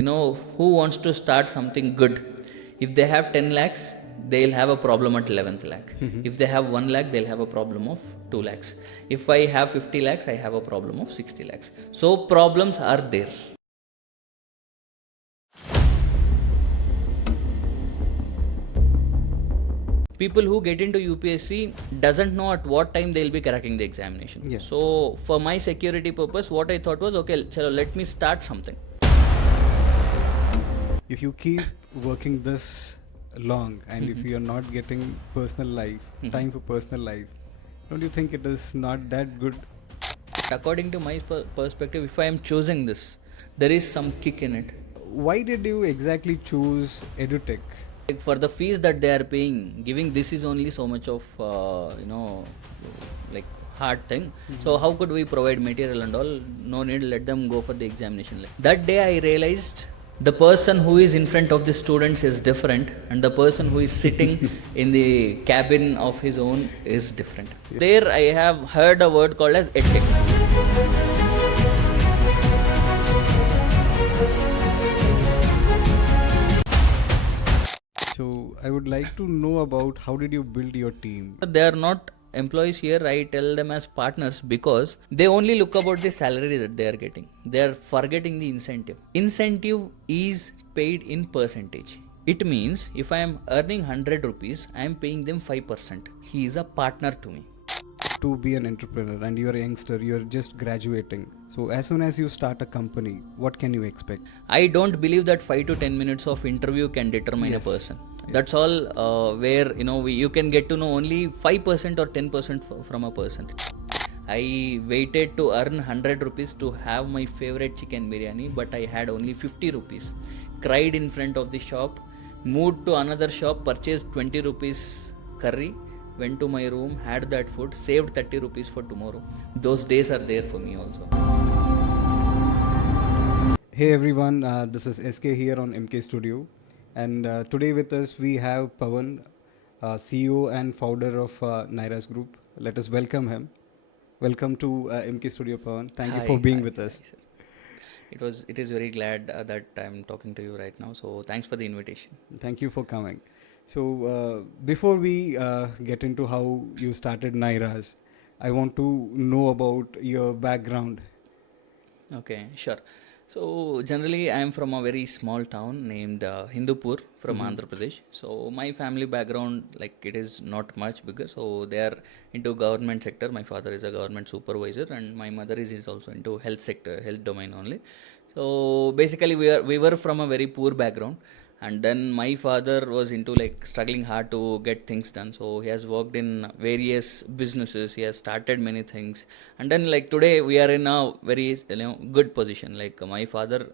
Who wants to start something good? If they have 10 lakhs, they'll have a problem at 11th lakh. If they have 1 lakh, they'll have a problem of 2 lakhs. If I have 50 lakhs, I have a problem of 60 lakhs. So problems are there. People who get into UPSC doesn't know at what time they'll be cracking the examination. Yeah. So for my security purpose, what I thought was, okay, chalo, let me start something. If you keep working this long and if you are not getting personal life, time for personal life, don't you think it is not that good? According to my perspective, if I am choosing this, there is some kick in it. Why did you exactly choose EdTech? Like, for the fees that they are paying, giving this is only so much of like hard thing. So how could we provide material and all? No need, let them go for the examination. That day I realized the person who is in front of the students is different and the person who is sitting in the cabin of his own is different. There I have heard a word called as EdTech. So I would like to know about how did you build your team? They are not employees here. I tell them as partners because they only look about the salary that they are getting. They are forgetting the incentive. Incentive is paid in percentage. It means if I am earning 100 rupees, I am paying them 5%. He is a partner to me. To be an entrepreneur and you're a youngster, you're just graduating. So as soon as you start a company, what can you expect? I don't believe that 5 to 10 minutes of interview can determine a person. That's all where you can get to know only 5% or 10% from a person. I waited to earn 100 rupees to have my favorite chicken biryani, but I had only 50 rupees. Cried in front of the shop, moved to another shop, purchased 20 rupees curry, went to my room, had that food, saved 30 rupees for tomorrow. Those days are there for me also. Hey everyone, this is SK here on mkstudio. And today with us we have Pavan, CEO and founder of NYERAS Group. Let us welcome him. Welcome to mkstudio, Pavan. Thank you for being with us. Hi, it is very glad that I'm talking to you right now. So thanks for the invitation. Thank you for coming. So before we get into how you started NYERAS, I want to know about your background. Okay, sure. So generally I am from a very small town named Hindupur from Andhra Pradesh. So my family background, like, it is not much bigger. So they are into government sector. My father is a government supervisor and my mother is also into health sector, health domain only. So basically we were from a very poor background. And then my father was into like struggling hard to get things done. So he has worked in various businesses. He has started many things. And then like today we are in a very good position. Like my father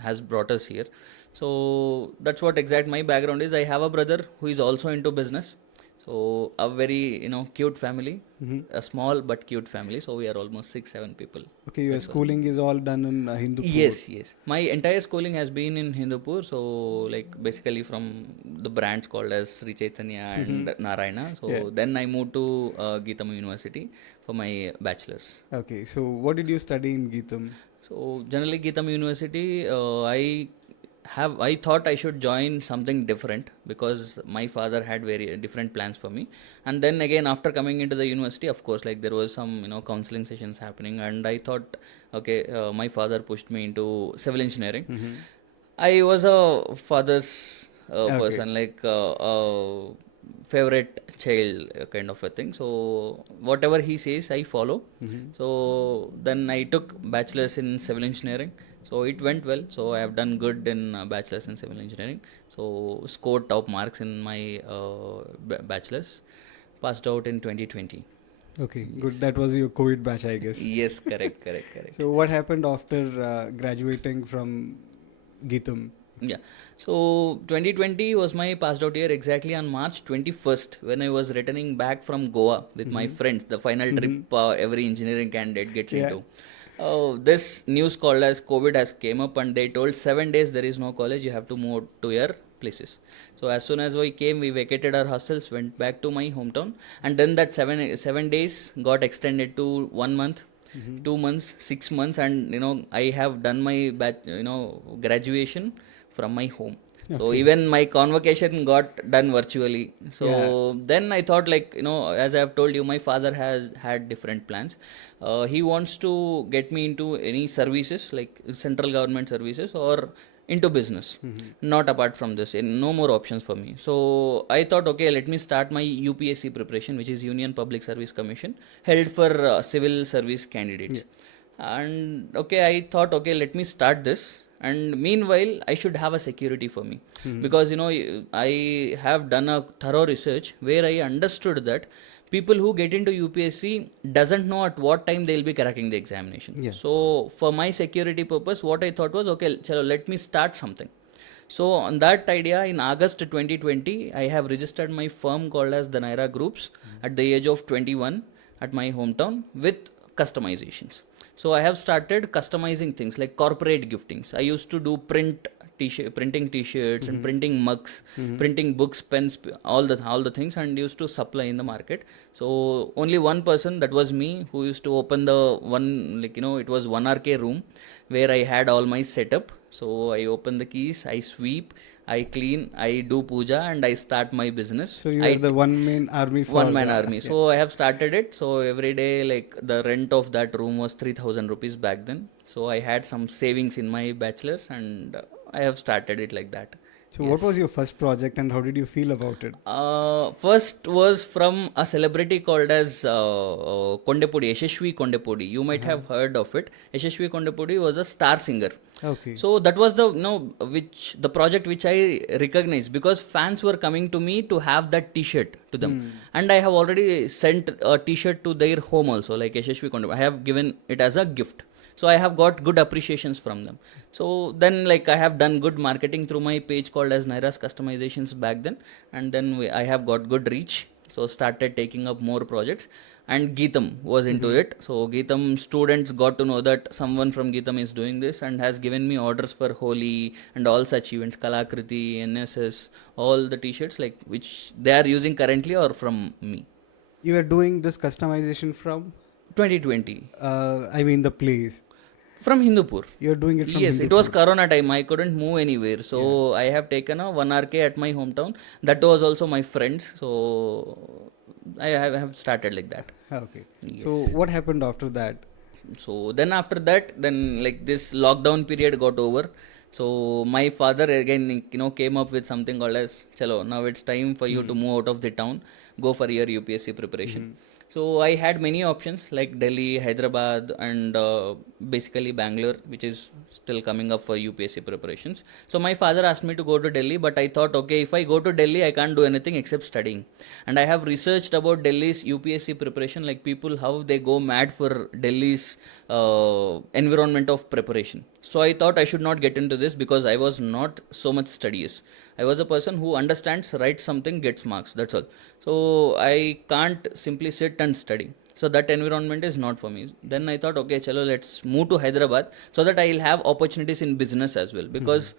has brought us here. So that's what exact my background is. I have a brother who is also into business. So a very cute family, a small but cute family. So we are almost 6-7 people. Okay, your schooling is all done in Hindupur. Yes. My entire schooling has been in Hindupur. So like basically from the brands called as Sri Chaitanya and Narayana. So then I moved to Geetam University for my bachelor's. Okay, so what did you study in Geetam? So generally Geetam University, I thought I should join something different because my father had very different plans for me. And then again, after coming into the university, of course, like there was some counseling sessions happening, and I thought, okay, my father pushed me into civil engineering. I was a father's person, like favorite child kind of a thing. So whatever he says, I follow. So then I took bachelor's in civil engineering. So it went well. So I have done good in bachelor's in civil engineering. So scored top marks in my bachelor's. Passed out in 2020. Okay, good. That was your COVID batch, I guess. Yes, correct. So what happened after graduating from Geetam? Yeah. So 2020 was my passed out year, exactly on March 21st when I was returning back from Goa with my friends, the final trip every engineering candidate gets into. This news called as COVID has came up and they told 7 days there is no college, you have to move to your places. So as soon as we came, we vacated our hostels, went back to my hometown, and then that seven days got extended to 1 month. 2 months, 6 months, and I have done my graduation from my home. So Okay. even my convocation got done virtually. So Yeah. then I thought, like, as I have told you, my father has had different plans. He wants to get me into any services, like central government services, or into business. Not apart from this, no more options for me. So I thought, okay, let me start my UPSC preparation, which is Union Public Service Commission, held for civil service candidates. And okay, I thought, okay, let me start this, and meanwhile I should have a security for me, because I have done a thorough research where I understood that people who get into UPSC doesn't know at what time they'll be cracking the examination. Yeah. So for my security purpose, what I thought was, okay, chalo, let me start something. So on that idea, in August 2020, I have registered my firm called as the NYERA Groups at the age of 21 at my hometown with customizations. So I have started customizing things like corporate giftings. I used to do printing t-shirts and printing mugs, printing books, pens, all the things, and used to supply in the market. So only one person, that was me, who used to open the one, like, it was 1RK room where I had all my setup. So I open the keys, I sweep, I clean, I do puja, and I start my business. So you are the one man army for One man army. yeah. So I have started it. So every day, like, the rent of that room was 3,000 rupees back then. So I had some savings in my bachelor's, and I have started it like that. So what was your first project and how did you feel about it? First was from a celebrity called as Kondepudi, Yashashvi Kondepudi. You might have heard of it. Yashashvi Kondepudi was a star singer. Okay. So that was the the project which I recognized, because fans were coming to me to have that T-shirt to them, and I have already sent a T-shirt to their home also, like Yashashvi Kondepudi. I have given it as a gift. So I have got good appreciations from them. So then, like, I have done good marketing through my page called as Nyeras Customizations back then, and then I have got good reach. So started taking up more projects, and Geetam was into it. So Geetam students got to know that someone from Geetam is doing this, and has given me orders for Holi and all such events, Kalakriti, NSS, all the T-shirts, like, which they are using currently or from me. You are doing this customization from 2020. I mean the place. From Hindupur. You're doing it from Yes, it was Hindupur. Corona time. I couldn't move anywhere. So I have taken a 1RK at my hometown. That was also my friends. So I have started like that. Okay. Yes. So what happened after that? So then after that, then, like, this lockdown period got over. So my father again, came up with something called as, chalo, now it's time for you to move out of the town, go for your UPSC preparation. So I had many options like Delhi, Hyderabad, and basically Bangalore, which is still coming up for UPSC preparations. So my father asked me to go to Delhi, but I thought, okay, if I go to Delhi, I can't do anything except studying. And I have researched about Delhi's UPSC preparation, like people, how they go mad for Delhi's environment of preparation. So I thought I should not get into this, because I was not so much studious. I was a person who understands, writes something, gets marks. That's all. So I can't simply sit and study. So that environment is not for me. Then I thought, okay, chalo, let's move to Hyderabad so that I'll have opportunities in business as well. Because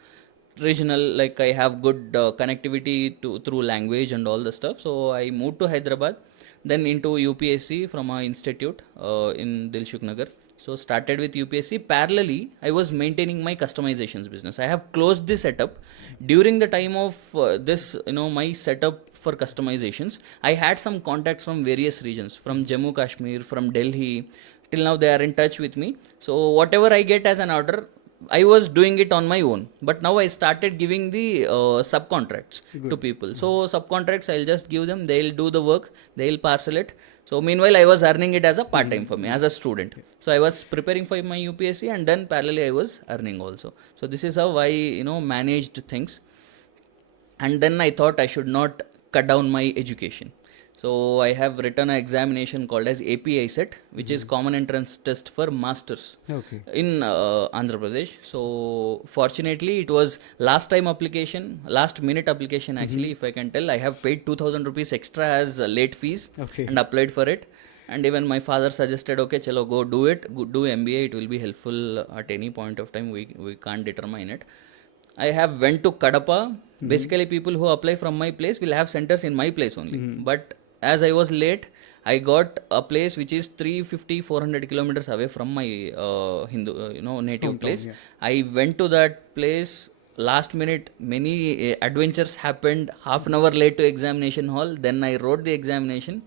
regional, like, I have good connectivity through language and all the stuff. So I moved to Hyderabad, then into UPSC from our institute in Dilshuk Nagar. So started with UPSC. Parallelly, I was maintaining my customizations business. I have closed the setup. During the time of this, my setup for customizations, I had some contacts from various regions, from Jammu Kashmir, from Delhi. Till now, they are in touch with me. So whatever I get as an order, I was doing it on my own, but now I started giving the subcontracts to people. So subcontracts, I'll just give them, they'll do the work, they'll parcel it. So meanwhile, I was earning it as a part-time for me, as a student. So I was preparing for my UPSC, and then parallelly I was earning also. So this is how I, managed things. And then I thought I should not cut down my education. So I have written an examination called as API set, which is Common Entrance Test for Masters in Andhra Pradesh. So fortunately, it was last minute application actually, if I can tell. I have paid 2,000 rupees extra as late fees and applied for it. And even my father suggested, okay, chalo, go do it, go do MBA. It will be helpful at any point of time. We can't determine it. I have went to Kadapa. Basically, people who apply from my place will have centers in my place only. But as I was late, I got a place which is 350, 400 kilometers away from my native Hometown, place. yeah. I went to that place last minute. Many adventures happened. Half an hour late to examination hall. Then I wrote the examination.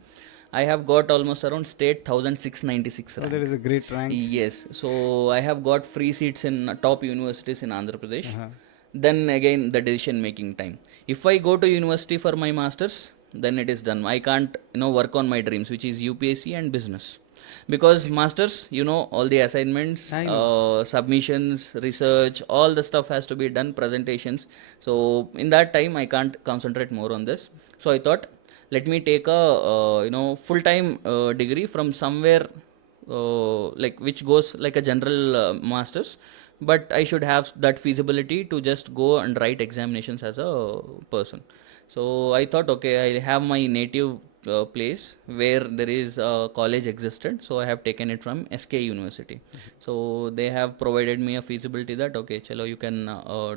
I have got almost around state 1696 Oh, rank. that is a great rank. Yes, so I have got free seats in top universities in Andhra Pradesh. Uh-huh. Then again, the decision making time. If I go to university for my masters, then it is done. I can't, work on my dreams, which is UPSC and business. Because masters, all the assignments, I know. submissions, research, all the stuff has to be done, presentations. So in that time, I can't concentrate more on this. So I thought, let me take a full-time degree from somewhere like which goes like a general masters, but I should have that feasibility to just go and write examinations as a person. So I thought, okay, I have my native place where there is a college existed, so I have taken it from SK University. So they have provided me a feasibility that okay, chalo, you can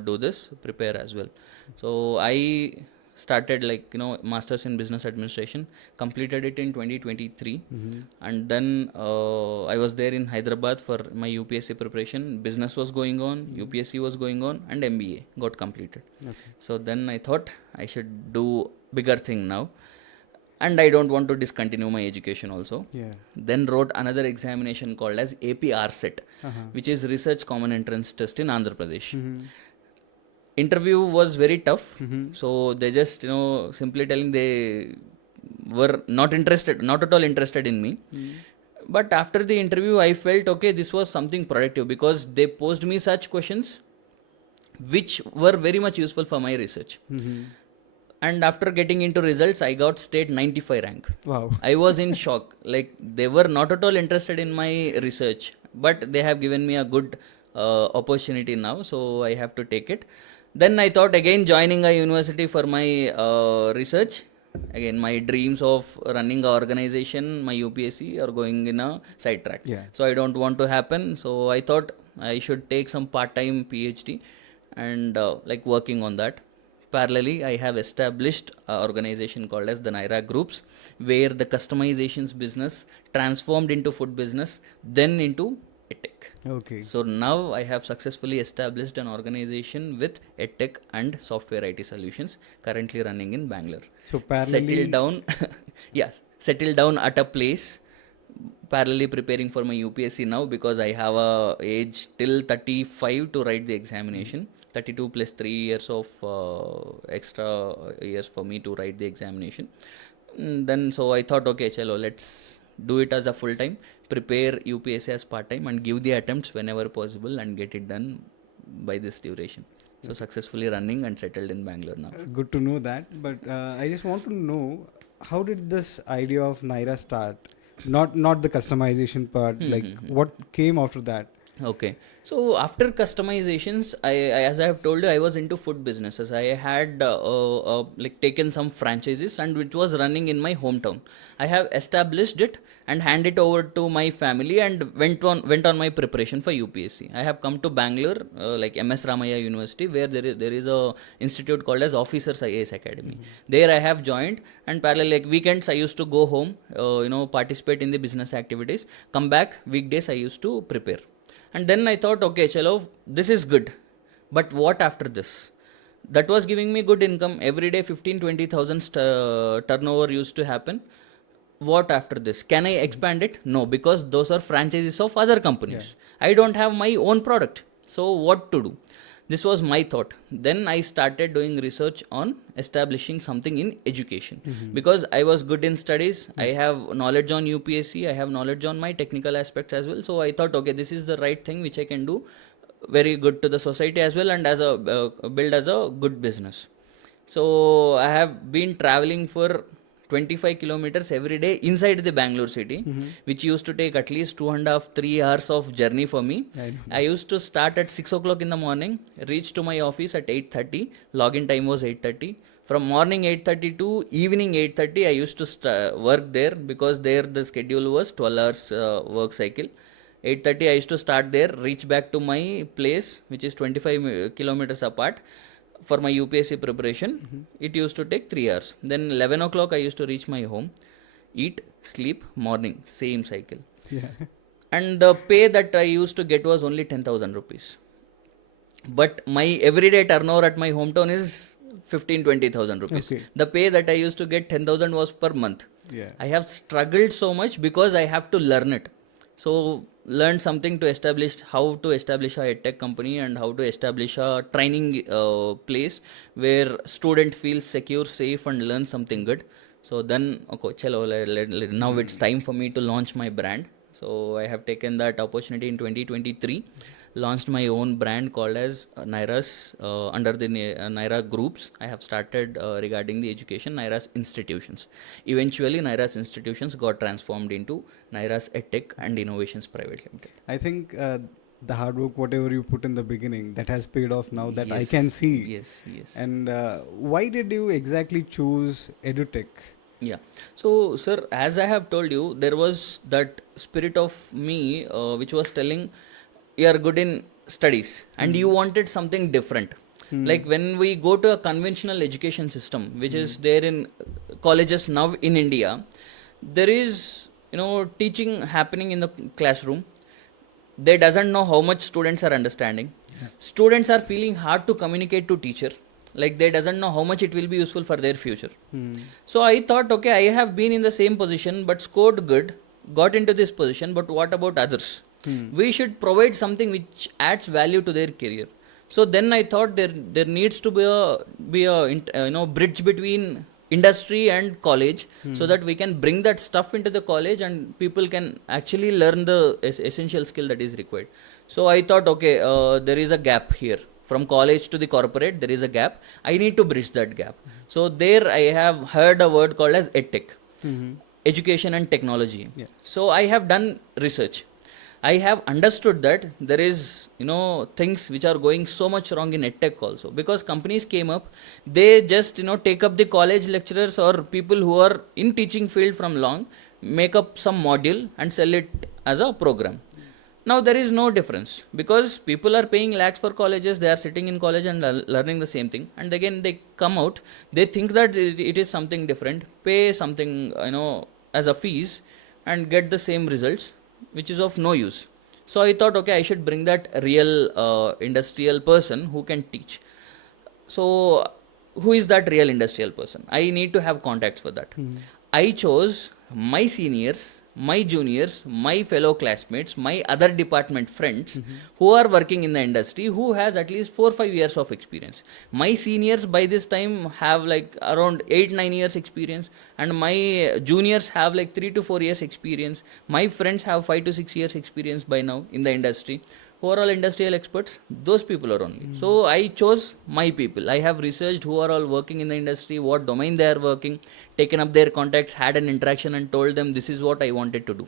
do this, prepare as well. So I started like masters in business administration, completed it in 2023. Mm-hmm. And then I was there in Hyderabad for my UPSC preparation. Business was going on, UPSC was going on, and MBA got completed. Okay. So then I thought I should do bigger thing now, and I don't want to discontinue my education also. Yeah. Then wrote another examination called as APRSET, Uh-huh. which is Research Common Entrance Test in Andhra Pradesh. Mm-hmm. Interview was very tough. Mm-hmm. So they just simply telling they were not interested, not at all interested in me. But after the interview, I felt okay, this was something productive because they posed me such questions which were very much useful for my research. Mm-hmm. And after getting into results, I got state 95 rank. Wow. I was in shock. Like they were not at all interested in my research, but they have given me a good opportunity now, so I have to take it. Then I thought again joining a university for my research. Again, my dreams of running an organization, my UPSC, are going in a sidetrack. Yeah. So I don't want to happen. So I thought I should take some part-time PhD and like working on that. Parallelly, I have established an organization called as the NYERA Groups, where the customizations business transformed into food business, then into EdTech. Okay. So now I have successfully established an organization with EdTech and software IT solutions currently running in Bangalore. So parallelly, Settled down, yes, settled down at a place, parallelly preparing for my UPSC now because I have a age till 35 to write the examination. 32 plus 3 years of extra years for me to write the examination. Then so I thought, okay, chalo, let's do it as a full time, prepare UPSC as part time, and give the attempts whenever possible and get it done by this duration. So successfully running and settled in Bangalore now. good to know that. But I just want to know, how did this idea of NYERA start? Not the customization part. Like what came after that? Okay, so after customizations, as I have told you, I was into food businesses. I had like taken some franchises and which was running in my hometown. I have established it and handed it over to my family and went on my preparation for UPSC. I have come to Bangalore, like MS Ramaya University, where there is a institute called as Officers IAS Academy. There I have joined, and parallel like weekends I used to go home, participate in the business activities. Come back weekdays I used to prepare. And then I thought, okay, chalo, this is good. But what after this? That was giving me good income. Every day 15-20,000 turnover used to happen. What after this? Can I expand it? No, because those are franchises of other companies. Yeah. I don't have my own product. So what to do? This was my thought. Then I started doing research on establishing something in education because I was good in studies. I have knowledge on UPSC. I have knowledge on my technical aspects as well. So I thought, okay, this is the right thing which I can do very good to the society as well and as a build as a good business. So I have been traveling for 25 kilometers every day inside the Bangalore city, which used to take at least 2.5-3 hours of journey for me. I used to start at 6 o'clock in the morning, reach to my office at 8:30. Login time was 8:30. From morning 8:30 to evening 8:30, I used to work there because there the schedule was 12 hours work cycle. 8:30 I used to start there, reach back to my place, which is 25 kilometers apart. For my UPSC preparation, it used to take 3 hours. Then 11 o'clock I used to reach my home. eat, sleep, morning, same cycle. Yeah. And the pay that I used to get was only 10,000 rupees. But my everyday turnover at my hometown is 15-20,000 rupees. Okay. The pay that I used to get 10,000 was per month. Yeah. I have struggled so much because I have to learn it. So learn something to establish how to establish a EdTech company and how to establish a training place where student feels secure, safe, and learn something good. So then, okay, chalo, now it's time for me to launch my brand. So I have taken that opportunity in 2023, launched my own brand called as Nyeras under the NYERA groups. I have started regarding the education Nyeras institutions. Eventually, Nyeras institutions got transformed into Nyeras EdTech and Innovations Private Limited. I think the hard work, whatever you put in the beginning, that has paid off now that I Yes, can see. Yes, yes. And why did you exactly choose EdTech? Yeah. So, sir, as I have told you, there was that spirit of me which was telling you are good in studies and you wanted something different. Like when we go to a conventional education system, which is there in colleges now in India, there is, teaching happening in the classroom. They doesn't know how much students are understanding. Students are feeling hard to communicate to teacher. Like they doesn't know how much it will be useful for their future. So I thought, okay, I have been in the same position but scored good, got into this position, but what about others? We should provide something which adds value to their career. So then I thought there needs to be a bridge between industry and college, so that we can bring that stuff into the college and people can actually learn the essential skill that is required. So I thought, okay, there is a gap here. From college to the corporate, there is a gap. I need to bridge that gap. So there I have heard a word called as EdTech, education and technology. Yeah. So I have done research. I have understood that there is, things which are going so much wrong in EdTech also, because companies came up, they just, take up the college lecturers or people who are in teaching field from long, make up some module and sell it as a program. Now there is no difference because people are paying lakhs for colleges, they are sitting in college and learning the same thing, and again they come out, they think that it is something different, pay something, as a fees and get the same results, which is of no use. So I thought, okay, I should bring that real industrial person who can teach. So who is that real industrial person? I need to have contacts for that. I chose my seniors, my juniors, my fellow classmates, my other department friends who are working in the industry, who has at least 4-5 years of experience. My seniors by this time have like around 8-9 years experience, and my juniors have like 3 to 4 years experience. My friends have 5 to 6 years experience by now in the industry. Who are all industrial experts? Those people are only. So I chose my people. I have researched who are all working in the industry, what domain they are working, taken up their contacts, had an interaction and told them this is what I wanted to do.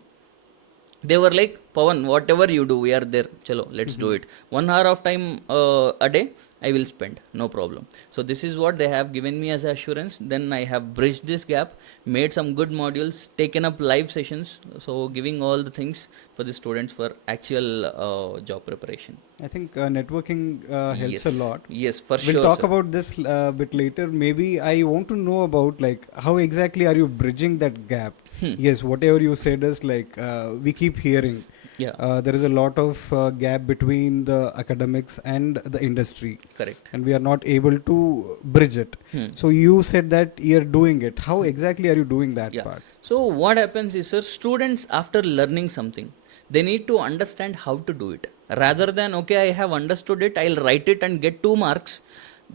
They were like, Pavan, whatever you do, we are there. Chalo, let's do it. 1 hour of time a day, I will spend. No problem. So this is what they have given me as assurance. Then I have bridged this gap, made some good modules, taken up live sessions. So giving all the things for the students for actual job preparation. I think networking helps a lot. Yes, for We'll sure. talk sir. about this a bit later. Maybe I want to know about like how exactly are you bridging that gap? Yes, whatever you said is like we keep hearing. Yeah, There is a lot of gap between the academics and the industry, correct. and we are not able to bridge it. So you said that you're doing it. How exactly are you doing that Yeah. part? So what happens is, sir, students after learning something, they need to understand how to do it. Rather than, okay, I have understood it, I'll write it and get 2 marks.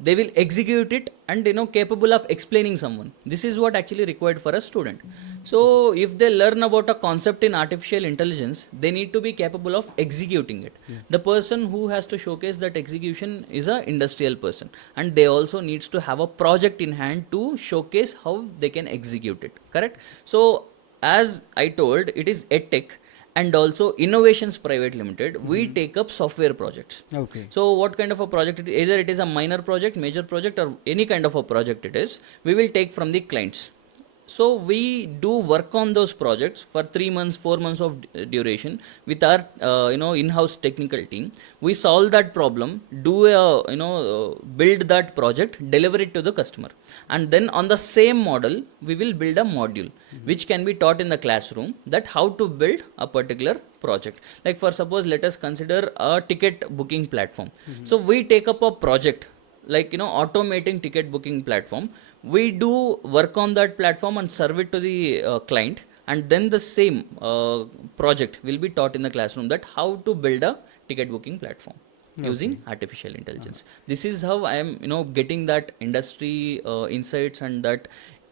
They will execute it and capable of explaining someone. This is what actually required for a student. So if they learn about a concept in artificial intelligence, they need to be capable of executing it. The person who has to showcase that execution is an industrial person, and they also needs to have a project in hand to showcase how they can execute it. Correct? So as I told, it is EdTech and also Innovations Private Limited. We take up software projects. Okay. So what kind of a project it is? Either it is a minor project, major project, or any kind of a project it is, we will take from the clients. So we do work on those projects for 3 months, 4 months of duration with our in-house technical team. We solve that problem, do a build that project, deliver it to the customer, and then on the same model we will build a module which can be taught in the classroom, that how to build a particular project. Like for suppose, let us consider a ticket booking platform. So we take up a project like automating ticket booking platform. We do work on that platform and serve it to the client, and then the same project will be taught in the classroom, that how to build a ticket booking platform using artificial intelligence. This is how I am getting that industry insights and that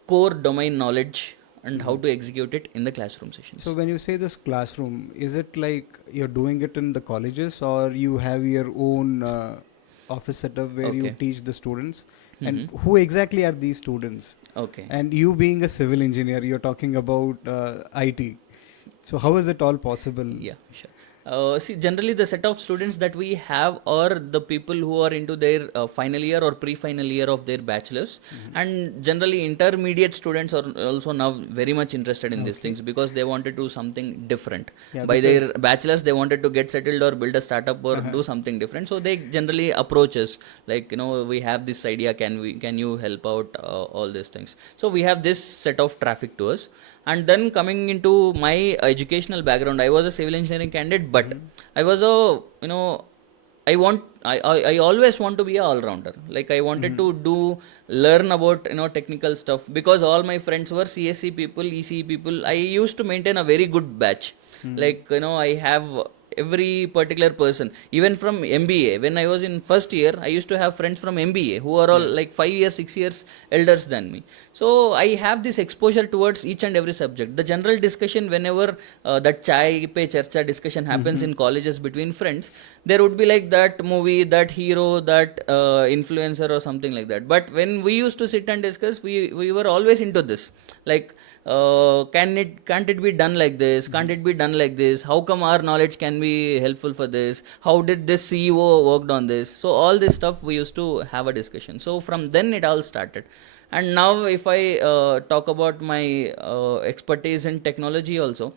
core domain knowledge, and how to execute it in the classroom sessions. So when you say this classroom, is it like you're doing it in the colleges, or you have your own office setup where you Okay. teach the students? And who exactly are these students? Okay. And you being a civil engineer, you're talking about IT. So how is it all possible? Yeah, sure. See, generally the set of students that we have are the people who are into their final year or pre-final year of their bachelor's, and generally intermediate students are also now very much interested in these things, because they wanted to do something different. Yeah, By their because- bachelor's, they wanted to get settled or build a startup or do something different. So they generally approach us like, we have this idea, can you help out, all these things. So we have this set of traffic to us. And then coming into my educational background, I was a civil engineering candidate, but I was a, I always want to be a all-rounder. Like I wanted to learn about, technical stuff, because all my friends were CSC people, ECE people. I used to maintain a very good batch. Like, I have every particular person, even from MBA. When I was in first year, I used to have friends from MBA who are all like 5 years, 6 years elders than me. So I have this exposure towards each and every subject. The general discussion, whenever that chai pe charcha discussion happens in colleges between friends, there would be like that movie, that hero, that influencer or something like that. But when we used to sit and discuss, we were always into this. Like, can't it be done like this? Can't it be done like this? How come our knowledge can be helpful for this? How did this CEO worked on this? So all this stuff we used to have a discussion. So from then it all started. And now if I talk about my expertise in technology also,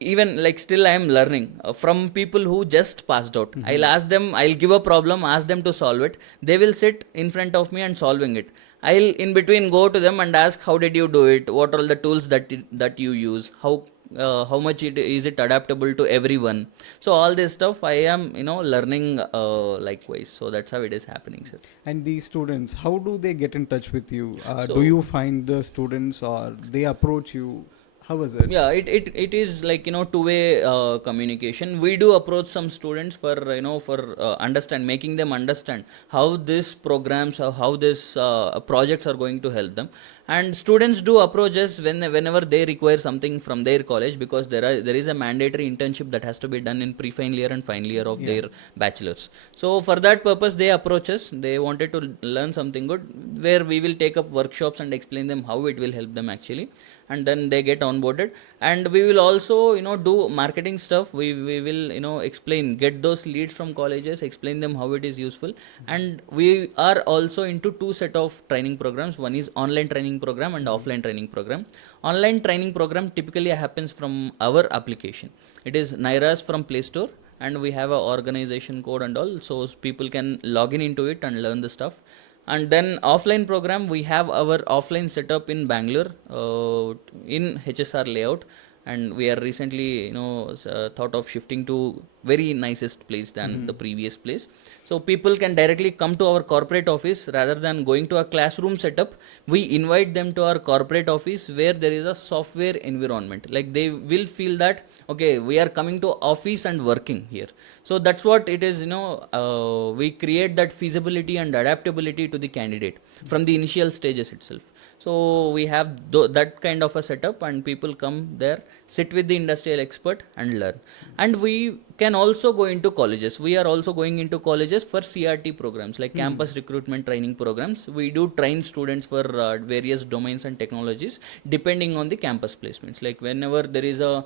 even like still I am learning from people who just passed out. I'll ask them, I'll give a problem, ask them to solve it. They will sit in front of me and solving it. I'll in between go to them and ask, how did you do it? What are all the tools that you use? How much is it adaptable to everyone? So all this stuff I am learning likewise. So that's how it is happening, sir. And these students, how do they get in touch with you? So- Do you find the students, or they approach you? How is it? Yeah, it is like two-way communication. We do approach some students for making them understand how this programs or how this projects are going to help them. And students do approach us whenever they require something from their college, because there is a mandatory internship that has to be done in pre-final year and final year of their bachelor's. So for that purpose they approach us. They wanted to learn something good, where we will take up workshops and explain them how it will help them actually, and then they get onboarded. And we will also do marketing stuff. We will explain, get those leads from colleges, explain them how it is useful. And we are also into two set of training programs. One is online training program and offline training program. Online training program typically happens from our application. It is NYERAS from Play Store, and we have a organization code and all, so people can log in into it and learn the stuff. And then offline program, we have our offline setup in Bangalore, in HSR layout, and we are recently thought of shifting to very nicest place than the previous place. So people can directly come to our corporate office rather than going to a classroom setup. We invite them to our corporate office, where there is a software environment. Like they will feel that, okay, we are coming to office and working here. So that's what it is. We create that feasibility and adaptability to the candidate from the initial stages itself. So we have that kind of a setup, and people come there, sit with the industrial expert and learn. And we can also go into colleges. We are also going into colleges for CRT programs like campus recruitment training programs. We do train students for various domains and technologies depending on the campus placements. Like whenever there is a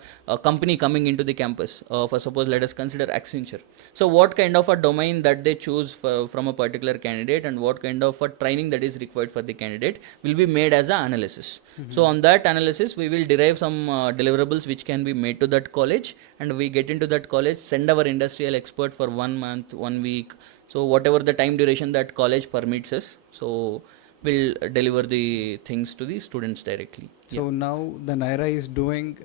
company coming into the campus, for suppose let us consider Accenture. So what kind of a domain that they choose from a particular candidate and what kind of a training that is required for the candidate will be made as an analysis. So on that analysis, we will derive some deliverables which can be made to that college, and we get into that college, send our industrial expert for 1 month, 1 week. So whatever the time duration that college permits us, so we'll deliver the things to the students directly. So now the NYERA is doing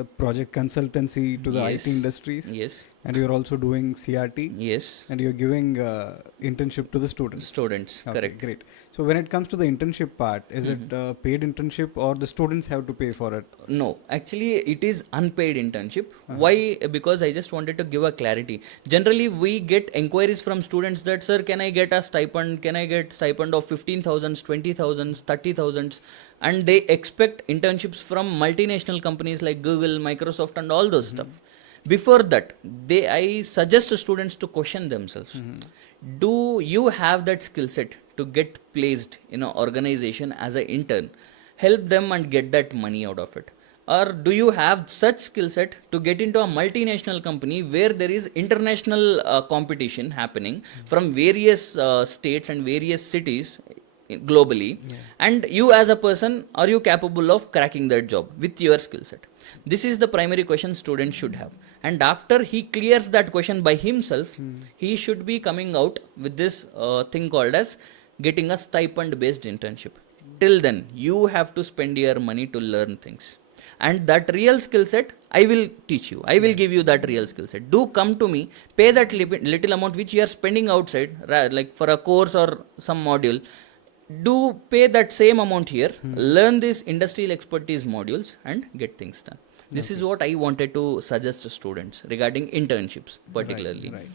the project consultancy to the Yes. IT industries, Yes. and you're also doing CRT, Yes. and you're giving internship to the students. Students. Okay, Correct. great. So when it comes to the internship part, is it paid internship or the students have to pay for it? No, actually, it is unpaid internship. Why? Because I just wanted to give a clarity. Generally, we get inquiries from students that, sir, can I get a stipend? Can I get stipend of 15,000, 20,000, 30,000? And they expect internships from multinational companies like Google, Microsoft, and all those stuff. Before that, I suggest students to question themselves. Do you have that skill set to get placed in an organization as an intern? Help them and get that money out of it. Or do you have such skill set to get into a multinational company where there is international competition happening from various states and various cities globally, and you as a person, are you capable of cracking that job with your skill set? This is the primary question students should have, and after he clears that question by himself, he should be coming out with this thing called as getting a stipend based internship. Till then you have to spend your money to learn things, and that real skill set I will teach you. I will give you that real skill set. Do come to me, pay that little amount which you are spending outside, like for a course or some module. Do pay that same amount here, learn these industrial expertise modules, and get things done. This is what I wanted to suggest to students regarding internships particularly. Right.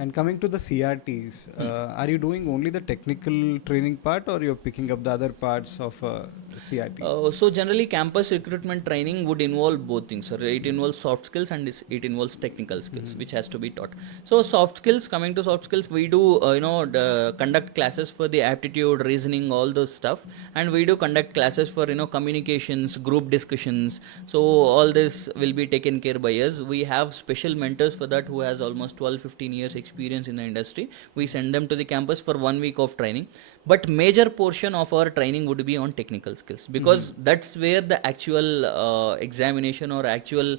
And coming to the CRTs, are you doing only the technical training part, or you're picking up the other parts of CRT? So generally campus recruitment training would involve both things, sir. It involves soft skills and it involves technical skills which has to be taught. So soft skills, coming to soft skills, we do conduct classes for the aptitude, reasoning, all those stuff, and we do conduct classes for communications, group discussions. So all this will be taken care by us. We have special mentors for that who has almost 12-15 years experience in the industry. We send them to the campus for 1 week of training, but major portion of our training would be on technical skills, because that's where the actual examination or actual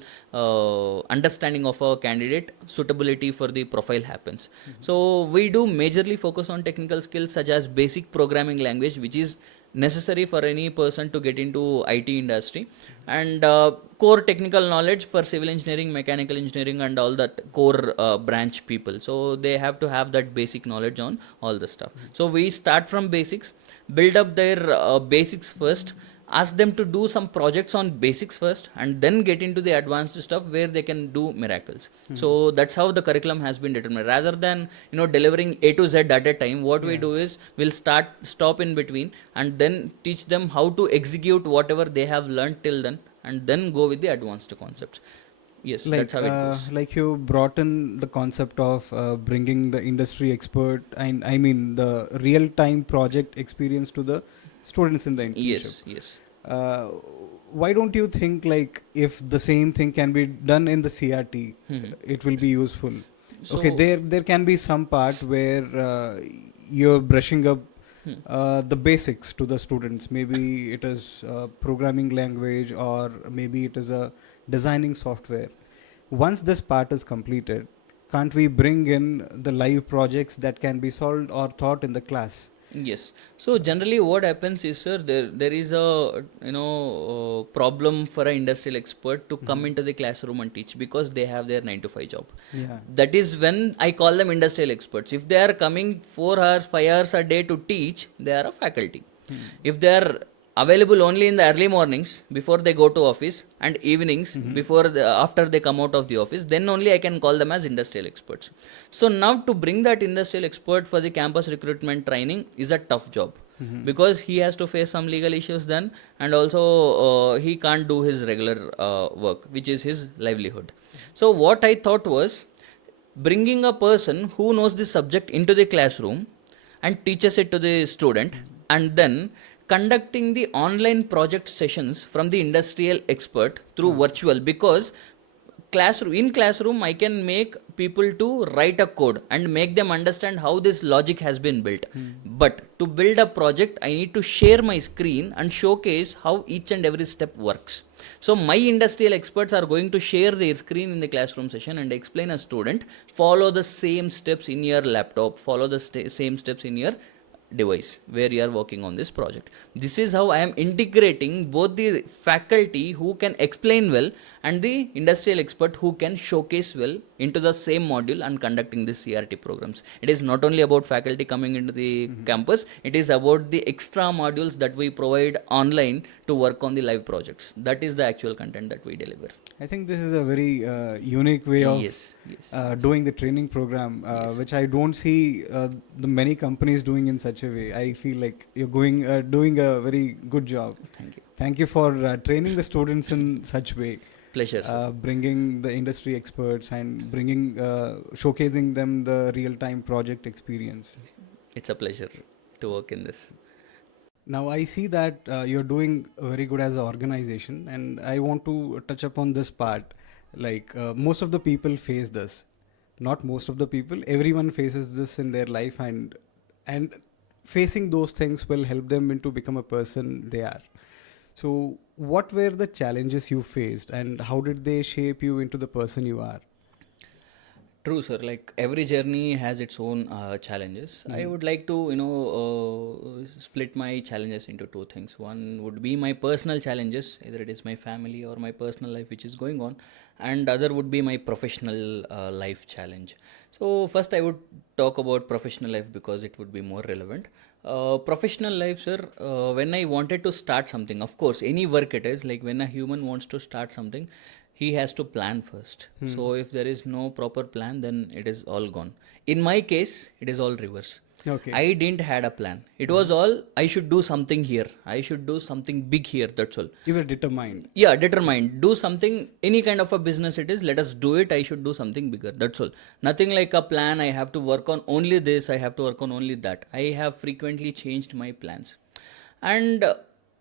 understanding of a candidate suitability for the profile happens. So we do majorly focus on technical skills such as basic programming language, which is necessary for any person to get into IT industry, and core technical knowledge for civil engineering, mechanical engineering, and all that core branch people. So they have to have that basic knowledge on all the stuff. So we start from basics, build up their basics first, ask them to do some projects on basics first, and then get into the advanced stuff where they can do miracles. So that's how the curriculum has been determined. Rather than delivering A to Z at a time, what we do is we'll stop in between and then teach them how to execute whatever they have learned till then, and then go with the advanced concepts. Yes, that's how it goes. Like you brought in the concept of bringing the industry expert, and I mean the real-time project experience to the students in the internship. Yes. Why don't you think, like, if the same thing can be done in the CRT, it will be useful? So, Okay, there can be some part where you're brushing up the basics to the students. Maybe it is programming language, or maybe it is a designing software. Once this part is completed, can't we bring in the live projects that can be solved or taught in the class? yes. So generally what happens is, sir, there is a problem for an industrial expert to come into the classroom and teach, because they have their 9 to 5 job. Yeah. That is when I call them industrial experts. If they are coming 4 hours, 5 hours a day to teach, they are a faculty. If they are available only in the early mornings before they go to office, and evenings after they come out of the office, then only I can call them as industrial experts. So now to bring that industrial expert for the campus recruitment training is a tough job, because he has to face some legal issues then, and also he can't do his regular work, which is his livelihood. So what I thought was, bringing a person who knows the subject into the classroom and teaches it to the student, and then conducting the online project sessions from the industrial expert through virtual, because classroom I can make people to write a code and make them understand how this logic has been built, but to build a project I need to share my screen and showcase how each and every step works. So my industrial experts are going to share their screen in the classroom session and explain a student, follow the same steps in your laptop, follow the same steps in your device where you are working on this project. This is how I am integrating both the faculty who can explain well and the industrial expert who can showcase well into the same module and conducting this CRT programs. It is not only about faculty coming into the campus, it is about the extra modules that we provide online to work on the live projects. That is the actual content that we deliver. I think this is a very unique way of Yes. doing the training program, which I don't see the many companies doing in such a way. I feel like you're doing a very good job. Thank you. Thank you for training the students in such way. Pleasure, sir. Bringing the industry experts and showcasing them the real-time project experience. It's a pleasure to work in this. Now I see that you're doing very good as an organization, and I want to touch upon this part. Like most of the people face this, not most of the people, everyone faces this in their life, and facing those things will help them into become a person they are. So what were the challenges you faced, and how did they shape you into the person you are? True, sir. Like every journey has its own challenges. I would like to, split my challenges into two things. One would be my personal challenges, either it is my family or my personal life which is going on, and other would be my professional life challenge. So first, I would talk about professional life because it would be more relevant. Professional life, sir. When I wanted to start something, of course, any work it is, like when a human wants to start something, he has to plan first. So if there is no proper plan, then it is all gone. In my case, it is all reverse. Okay. I didn't had a plan. It was all, I should do something here. I should do something big here. That's all. You were determined. Yeah, determined. Do something, any kind of a business it is, let us do it. I should do something bigger. That's all. Nothing like a plan. I have to work on only this. I have to work on only that. I have frequently changed my plans. And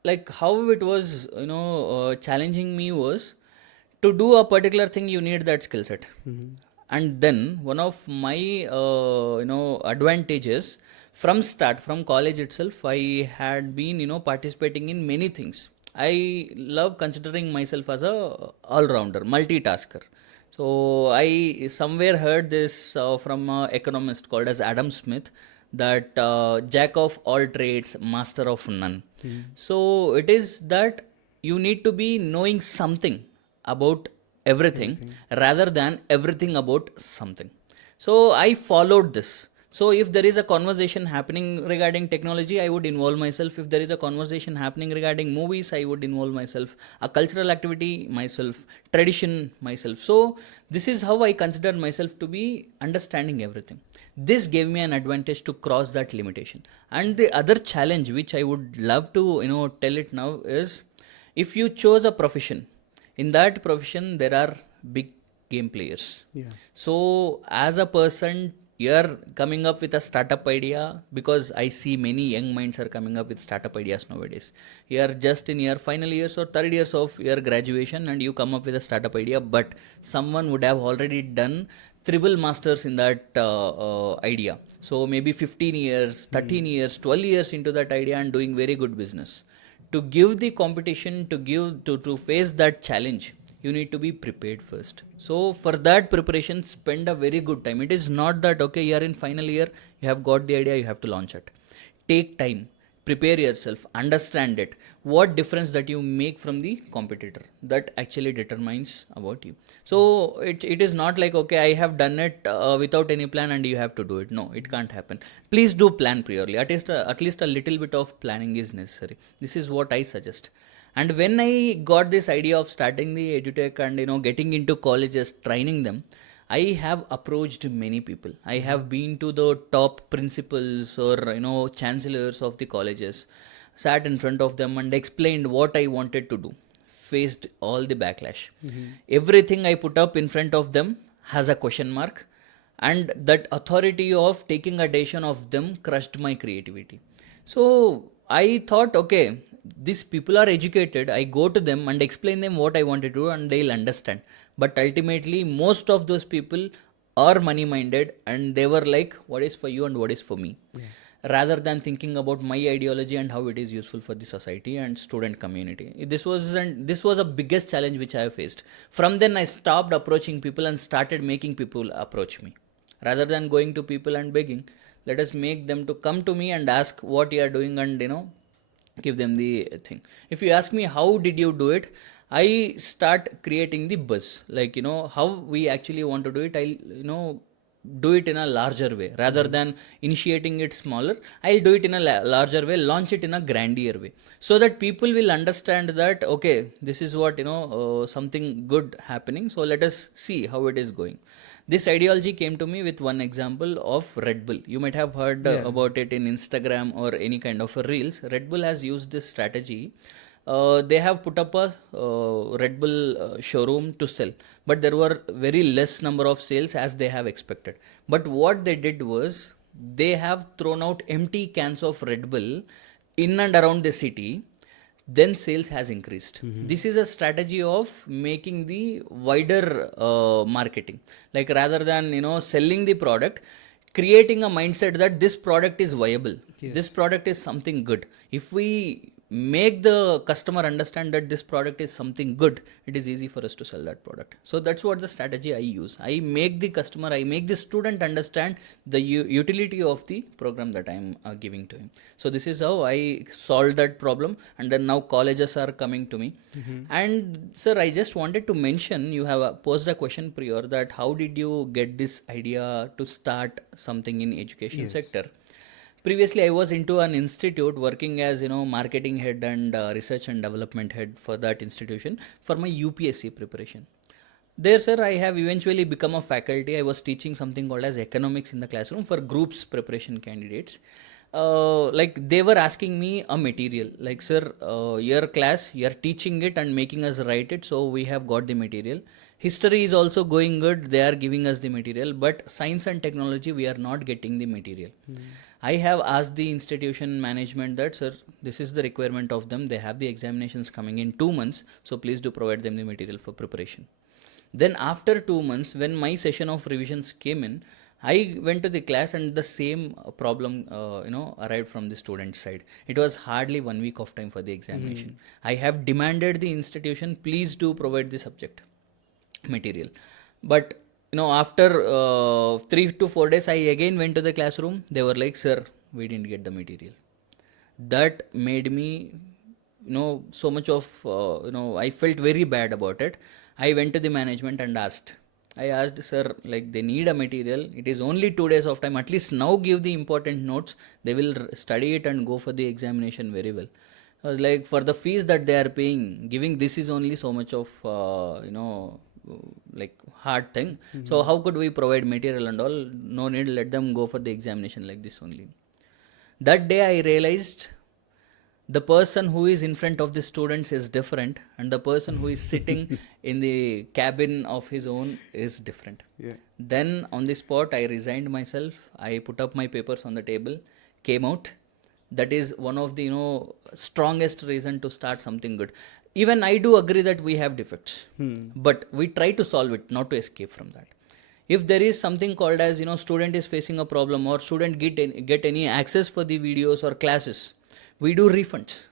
like how it was, challenging me was, to do a particular thing you need that skill set. And then one of my advantages from college itself, I had been participating in many things. I love considering myself as a all-rounder, multitasker. So I somewhere heard this from an economist called as Adam Smith, that jack of all trades, master of none. So it is that you need to be knowing something about everything rather than everything about something. So I followed this. So if there is a conversation happening regarding technology, I would involve myself. If there is a conversation happening regarding movies, I would involve myself. A cultural activity, myself. Tradition, myself. So this is how I consider myself to be understanding everything. This gave me an advantage to cross that limitation. And the other challenge which I would love to tell it now is, if you chose a profession, in that profession there are big game players. Yeah. So as a person, you're coming up with a startup idea, because I see many young minds are coming up with startup ideas nowadays. You are just in your final years or third years of your graduation and you come up with a startup idea, but someone would have already done triple masters in that idea. So maybe 15 years, 13 years, 12 years into that idea and doing very good business. To give the competition, to face that challenge, you need to be prepared first. So for that preparation, spend a very good time. It is not that, okay, you are in final year, you have got the idea, you have to launch it. Take time, prepare yourself, understand it. What difference that you make from the competitor, that actually determines about you. So it is not like, okay, I have done it without any plan and you have to do it. No, it can't happen. Please do plan priorly. At least a little bit of planning is necessary. This is what I suggest. And when I got this idea of starting the EdTech and getting into colleges, training them, I have approached many people. I have been to the top principals or chancellors of the colleges, sat in front of them and explained what I wanted to do. Faced all the backlash. Everything I put up in front of them has a question mark. and that authority of taking a decision of them crushed my creativity. So I thought, okay, these people are educated. I go to them and explain them what I want to do, and they'll understand. But ultimately, most of those people are money minded, and they were like, what is for you and what is for me, rather than thinking about my ideology and how it is useful for the society and student community. This was a biggest challenge which I have faced. From then I stopped approaching people and started making people approach me. Rather than going to people and begging, let us make them to come to me and ask what you are doing, and give them the thing. If you ask me how did you do it, I start creating the buzz, like how we actually want to do it. I'll do it in a larger way rather than initiating it smaller. I'll do it in a larger way, launch it in a grandier way, so that people will understand that okay, this is what something good happening, so let us see how it is going. This ideology came to me with one example of Red Bull. You might have heard about it in Instagram or any kind of a reels. Red Bull has used this strategy. They have put up a Red Bull showroom to sell, but there were very less number of sales as they have expected. But what they did was they have thrown out empty cans of Red Bull in and around the city. Then sales has increased. This is a strategy of making the wider marketing, like rather than selling the product, creating a mindset that this product is viable. This product is something good. If we make the customer understand that this product is something good, it is easy for us to sell that product. So that's what the strategy I use. I make the student understand the utility of the program that I'm giving to him. So this is how I solved that problem, and then now colleges are coming to me. And sir, I just wanted to mention, you have posed a question prior that how did you get this idea to start something in education sector. Previously, I was into an institute working as marketing head and research and development head for that institution for my UPSC preparation. There, sir, I have eventually become a faculty. I was teaching something called as economics in the classroom for groups preparation candidates. Like they were asking me a material, like sir, your class, you are teaching it and making us write it, so we have got the material. History is also going good, they are giving us the material, but science and technology, we are not getting the material. I have asked the institution management that, sir, this is the requirement of them. They have the examinations coming in 2 months, so please do provide them the material for preparation. Then after 2 months, when my session of revisions came in, I went to the class and the same problem, arrived from the student side. It was hardly 1 week of time for the examination. I have demanded the institution, please do provide the subject material. But after 3 to 4 days, I again went to the classroom. They were like, sir, we didn't get the material. That made me, so much of, I felt very bad about it. I went to the management and asked, sir, like they need a material. It is only 2 days of time. At least now give the important notes. They will study it and go for the examination very well. I was like, for the fees that they are paying, giving this is only so much of, like hard thing. So how could we provide material and all? No need, let them go for the examination like this only. That day I realized the person who is in front of the students is different, and the person who is sitting in the cabin of his own is different. Then on the spot I resigned myself. I put up my papers on the table, came out. That is one of the strongest reason to start something good. Even I do agree that we have defects, but we try to solve it, not to escape from that. If there is something called as student is facing a problem, or student get any access for the videos or classes, we do refunds.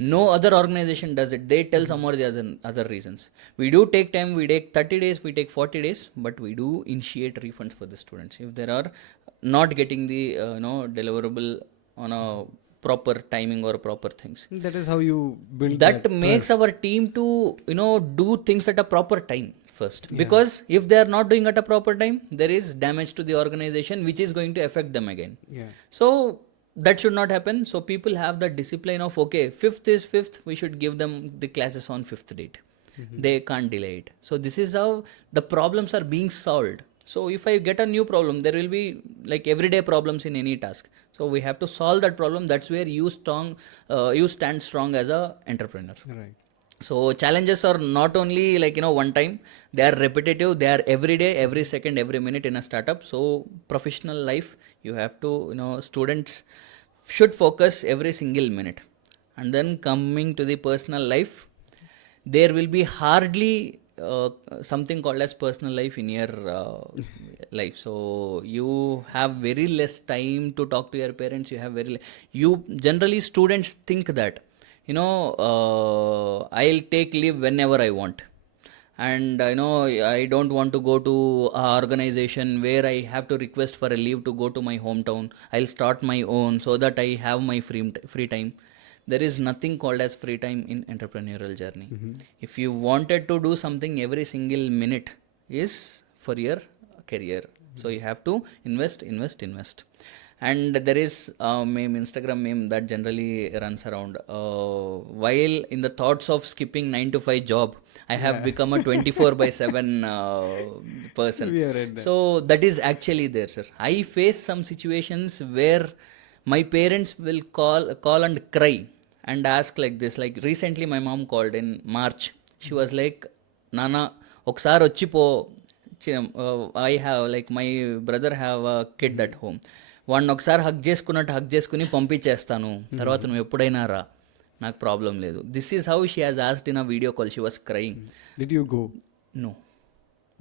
No other organization does it. They tell some or the other reasons. We do take time. We take 30 days. We take 40 days. But we do initiate refunds for the students if they are not getting the deliverable on a proper timing or proper things. That is how you build that makes trust. our team to do things at a proper time first. Because if they are not doing at a proper time, there is damage to the organization which is going to affect them again. So that should not happen. So people have the discipline of, okay, 5th is 5th, we should give them the classes on 5th date. They can't delay it. So this is how the problems are being solved. So if I get a new problem, there will be like everyday problems in any task. So we have to solve that problem. That's where you stand strong as a entrepreneur. Right. So challenges are not only like one time, they are repetitive, they are every day, every second, every minute in a startup. So professional life, you have to, students should focus every single minute. And then coming to the personal life, there will be hardly something called as personal life in your life. So you have very less time to talk to your parents. You have you generally, students think that I'll take leave whenever I want, and I don't want to go to a organization where I have to request for a leave to go to my hometown. I'll start my own so that I have my free time. There is nothing called as free time in entrepreneurial journey. If you wanted to do something, every single minute is for your career. So you have to invest. And there is a meme, Instagram meme, that generally runs around, while in the thoughts of skipping 9 to 5 job, I have become a 24 by 7 person. We are at that. So that is actually there, sir. I face some situations where my parents will call and cry and ask like this. Like recently my mom called in March. She was like, Nana, oksar వచ్చి పో. I have, like, my brother have a kid at home. వాడిని ఒకసారి హక్ చేసుకుని పంపించేస్తాను, తర్వాత నువ్వు ఎప్పుడైనా రా, నాకు ప్రాబ్లం లేదు. This is how she has asked in a video call. She was crying. Did you go? No,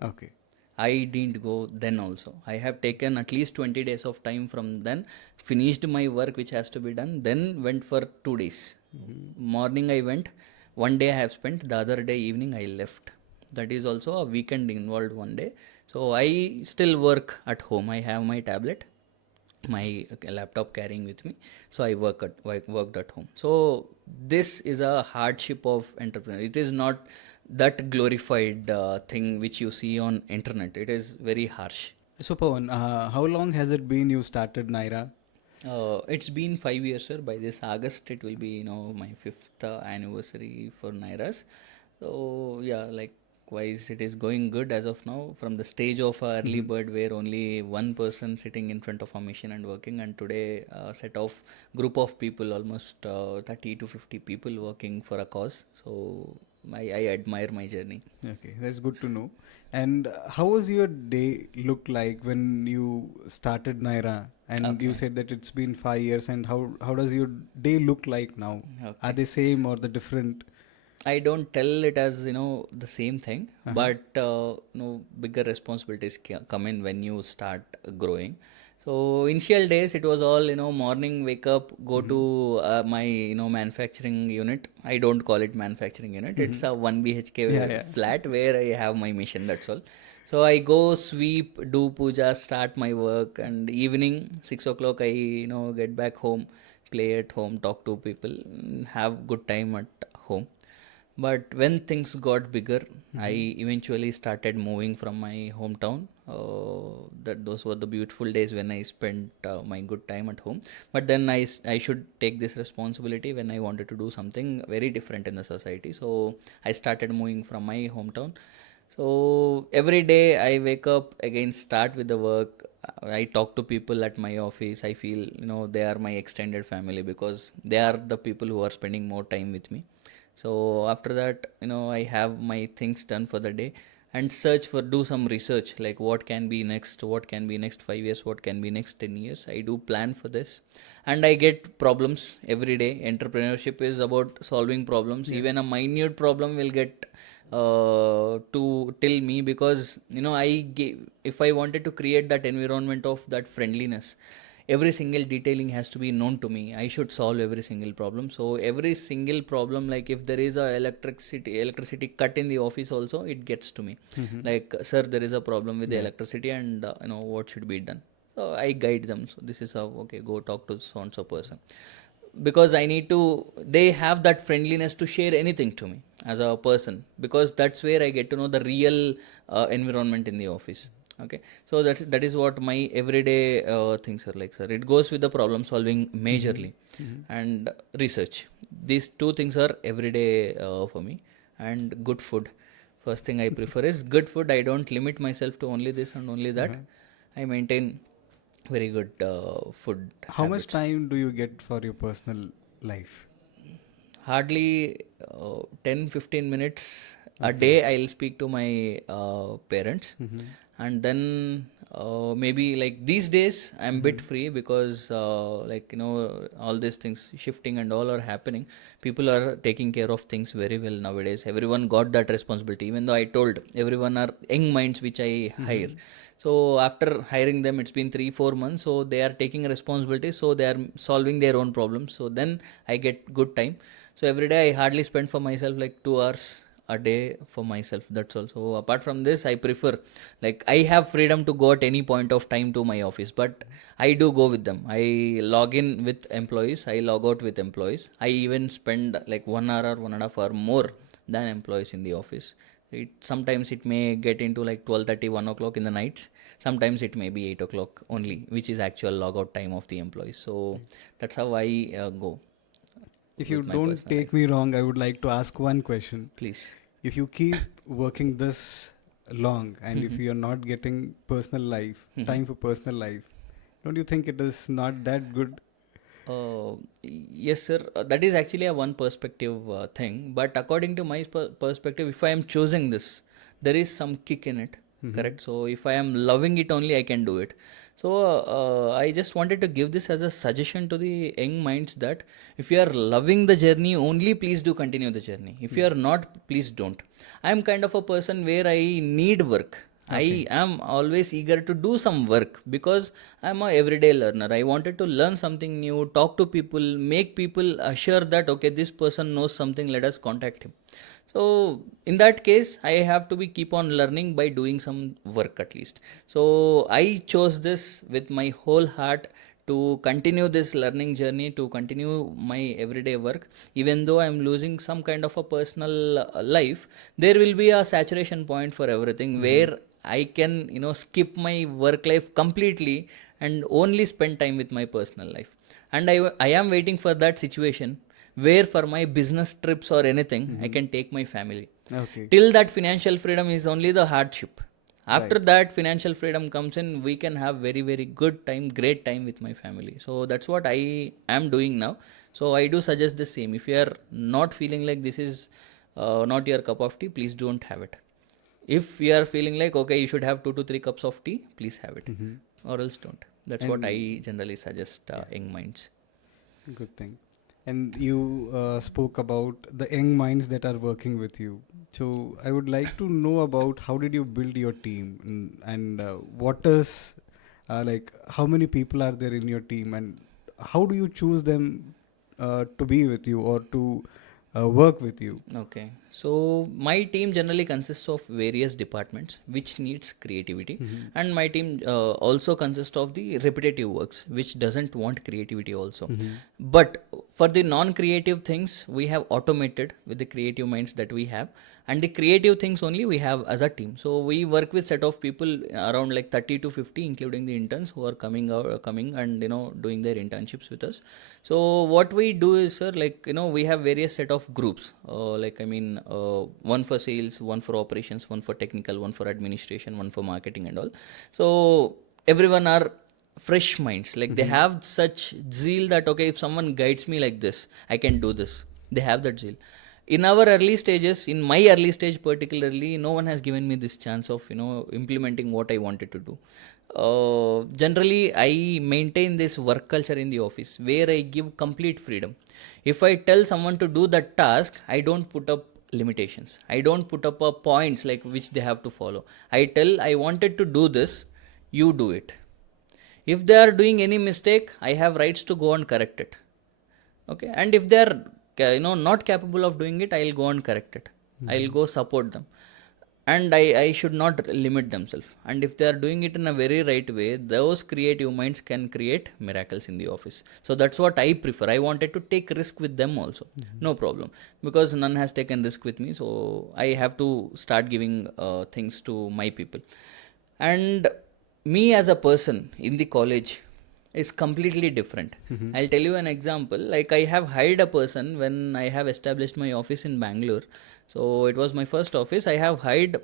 Okay. I didn't go then also. I have taken at least 20 days of time from then, finished my work which has to be done, then went for 2 days. Morning I went, one day I have spent, the other day evening I left. That is also a weekend involved one day. So I still work at home. I have my tablet, my laptop carrying with me, so I worked at home. So this is a hardship of entrepreneur. It is not that glorified thing which you see on internet. It is very harsh. So Pavan, how long has it been you started NYERA? It's been 5 years, sir. By this August it will be my 5th anniversary for NYERAs. So yeah, likewise it is going good as of now, from the stage of a early bird where only one person sitting in front of a machine and working, and today a set of group of people, almost 30 to 50 people working for a cause. So I admire my journey. Okay, that's good to know. And how was your day look like when you started NYERA? And you Okay. said that it's been 5 years. And how does your day look like now? Okay. Are they same or the different? I don't tell it as the same thing, but bigger responsibilities come in when you start growing. So initial days it was all morning, wake up, go to my manufacturing unit. I don't call it manufacturing unit. It's a 1 BHK Yeah. flat where I have my mission. That's all. So I go sweep, do puja, start my work, and evening 6 o'clock I get back home, play at home, talk to people, have good time at home. But when things got bigger, I eventually started moving from my hometown. That those were the beautiful days when I spent my good time at home. But then I should take this responsibility when I wanted to do something very different in the society. So I started moving from my hometown. So every day I wake up, again start with the work. I talk to people at my office. I feel they are my extended family, because they are the people who are spending more time with me. So after that, I have my things done for the day, and do some research, like what can be next 5 years, what can be next 10 years. I do plan for this, and I get problems every day. Entrepreneurship is about solving problems. Even a minute problem will get to till me, because if I wanted to create that environment of that friendliness, every single detailing has to be known to me. I should solve every single problem. So every single problem, like if there is a electricity cut in the office also, it gets to me. Like, sir, there is a problem with the electricity, and what should be done. So I guide them. So this is how, okay, go talk to so and so person, because I need to, they have that friendliness to share anything to me as a person, because that's where I get to know the real environment in the office. Okay, so that is what my everyday things are like, sir. It goes with the problem solving majorly, and research. These two things are everyday for me. And good food, first thing I prefer is good food. I don't limit myself to only this and only that. I maintain very good food How much habits. time do you get for your personal life? hardly 10-15 minutes a day I'll speak to my parents. And then maybe like these days I'm bit free because like all these things shifting and all are happening. People are taking care of things very well nowadays. Everyone got that responsibility, even though I told everyone are young minds which I hire. So after hiring them, it's been 3-4 months, so they are taking responsibility, so they are solving their own problems, so then I get good time. So every day I hardly spend for myself like 2 hours a day for myself. That's all. So apart from this, I prefer, like, I have freedom to go at any point of time to my office, but I do go with them. I log in with employees, I log out with employees. I even spend like 1 hour or 1.5 hour more than employees in the office. Sometimes it may get into like 12:30, 1 o'clock in the nights. Sometimes it may be 8 o'clock only, which is actual logout time of the employees. So that's how I go. If you with my don't personal take me wrong, I would like to ask one question. Please. If you keep working this long and if you are not getting personal life, time for personal life, don't you think it is not that good? Yes, sir. That is actually a one perspective thing. But according to my perspective, if I am choosing this, there is some kick in it. Correct. So if I am loving it only, I can do it. So I just wanted to give this as a suggestion to the young minds that if you are loving the journey only, please do continue the journey. If you are not, please don't. I am kind of a person where I need work. I am always eager to do some work because I am a everyday learner. I wanted to learn something new, talk to people, make people assure that okay, this person knows something, let us contact him. So in that case, I have to be keep on learning by doing some work at least. So I chose this with my whole heart to continue this learning journey, to continue my everyday work. Even though I'm losing some kind of a personal life, there will be a saturation point for everything where I can skip my work life completely and only spend time with my personal life. And I am waiting for that situation where for my business trips or anything I can take my family. Okay. Till that, financial freedom is only the hardship. After Right. that, financial freedom comes in, we can have very very good time, great time with my family. So that's what I am doing now. So I do suggest the same. If you are not feeling like this is not your cup of tea, please don't have it. If you are feeling like okay, you should have 2 to 3 cups of tea, please have it. Or else don't. That's what I And generally suggest young minds. good thing. And you spoke about the young minds that are working with you. So I would like to know about how did you build your team, and what is like how many people are there in your team, and how do you choose them to be with you or to work with you? Okay, so my team generally consists of various departments which needs creativity, and my team also consists of the repetitive works which doesn't want creativity also. But for the non-creative things, we have automated with the creative minds that we have, and the creative things only we have as a team. So we work with set of people around like 30 to 50, including the interns who are coming and doing their internships with us. So what we do is, sir, like we have various set of groups, one for sales, one for operations, one for technical, one for administration, one for marketing and all. So everyone are fresh minds, like they have such zeal that okay, if someone guides me like this, I can do this. They have that zeal. In our early stages, in my early stage particularly, no one has given me this chance of implementing what I wanted to do. Generally I maintain this work culture in the office where I give complete freedom. If I tell someone to do that task, I don't put up limitations, I don't put up points like which they have to follow. I tell, I wanted to do this, you do it. If they are doing any mistake, I have rights to go and correct it. Okay, and if they are not capable of doing it, I'll go and correct it. I'll go support them, and I should not limit themselves. And if they are doing it in a very right way, those creative minds can create miracles in the office. So that's what I prefer. I wanted to take risk with them also. No problem, because none has taken risk with me, so I have to start giving things to my people. And me as a person in the college is completely different. I'll tell you an example. Like I have hired a person when I have established my office in Bangalore. So it was my first office. I have hired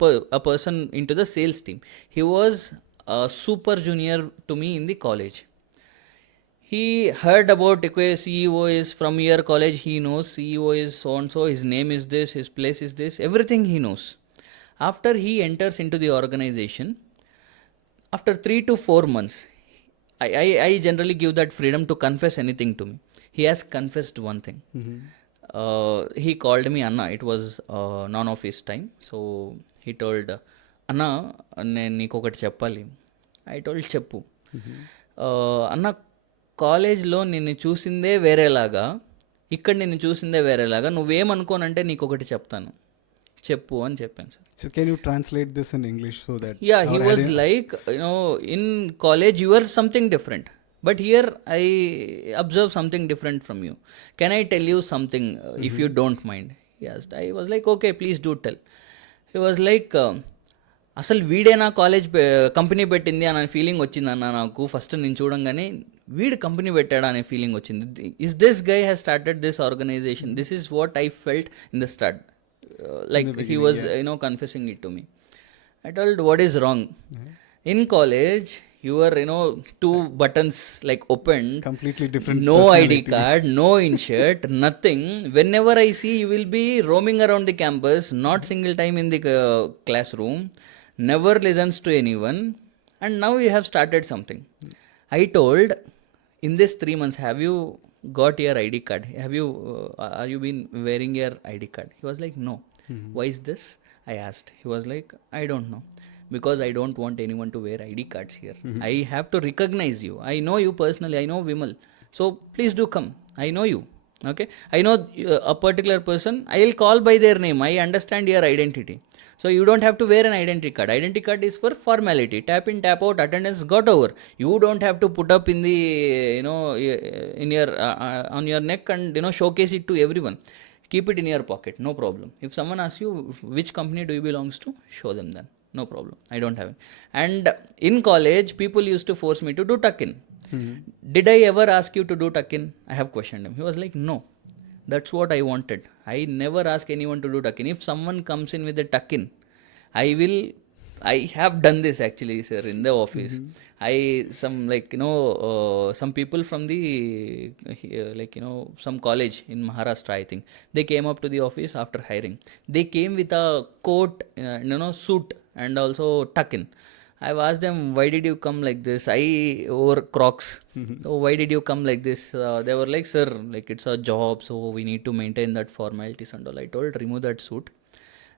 a person into the sales team. He was a super junior to me in the college. he heard about, okay, CEO is from your college, he knows CEO is so and so, his name is this, his place is this, everything he knows. After he enters into the organization, after 3 to 4 months, I generally give that freedom to confess anything to me. He has confessed one thing. He called me Anna. It was non-office time. So he told, Anna, నేను నీకు ఒకటి చెప్పాలి. I told చెప్పు. అన్న, కాలేజ్లో నిన్ను చూసిందే వేరేలాగా, ఇక్కడ నిన్ను చూసిందే వేరేలాగా, నువ్వేమనుకోనంటే నీకు ఒకటి చెప్తాను, చెప్పు అని చెప్పాను sir. So can you translate this in English so that? Yeah, he was like, in college you are something different, but here I observe something different from you. Can I tell you something, if you don't mind? He asked. I was like, okay, please do tell. He was like, అసలు వీడేనా college company పెట్టింది అనే feeling వచ్చిందన్న నాకు. First నేను చూడంగానే వీడు company పెట్టాడా అనే ఫీలింగ్ వచ్చింది. Is this guy has started this organization, this is what I felt in the start. Like he was confessing it to me. I told, what is wrong? In college you are 2 buttons like opened, Completely different, no personality. ID card, no in-shirt, nothing. Whenever I see, you will be roaming around the campus, not single time in the classroom, never listens to anyone, and now you have started something. I told, in this 3 months, have you got your ID card? Have you are you been wearing your ID card? He was like, no. Why is this? I asked. He was like, I don't know, because I don't want anyone to wear ID cards here. I have to recognize you. I know you personally. I know Vimal. So please do come. I know you. Okay. I know a particular person. I will call by their name. I understand your identity. So you don't have to wear an identity card. Identity card is for formality. Tap in, tap out, attendance got over. You don't have to put up in the, in your, on your neck and, showcase it to everyone. Keep it in your pocket, no problem. If someone asks you which company do you belongs to, show them then, no problem. I don't have it. And in college, people used to force me to do tuck-in. Did I ever ask you to do tuck-in? I have questioned him. He was like, no. That's what I wanted. I never ask anyone to do tuck-in. If someone comes in with a tuck-in, I have done this actually, sir, in the office. Some people from the, some college in Maharashtra, I think, they came up to the office after hiring. They came with a coat, suit, and also tuck-in. I've asked them, why did you come like this? I wore Crocs. So why did you come like this? They were like, sir, like it's a job, so we need to maintain that formalities and all. I told, remove that suit.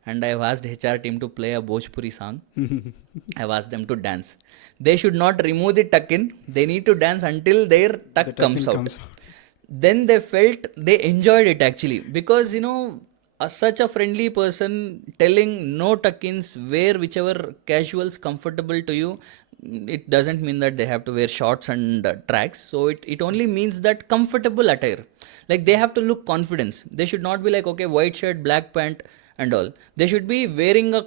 And I've asked HR team to play a Bhojpuri song. I've asked them to dance. They should not remove the tuck-in. They need to dance until their tuck comes out. Then they felt they enjoyed it actually, because such a friendly person telling no tuck-ins, wear whichever casuals comfortable to you. It doesn't mean that they have to wear shorts and tracks. So it only means that comfortable attire. Like they have to look confidence. They should not be like, okay, white shirt, black pant and all. They should be wearing a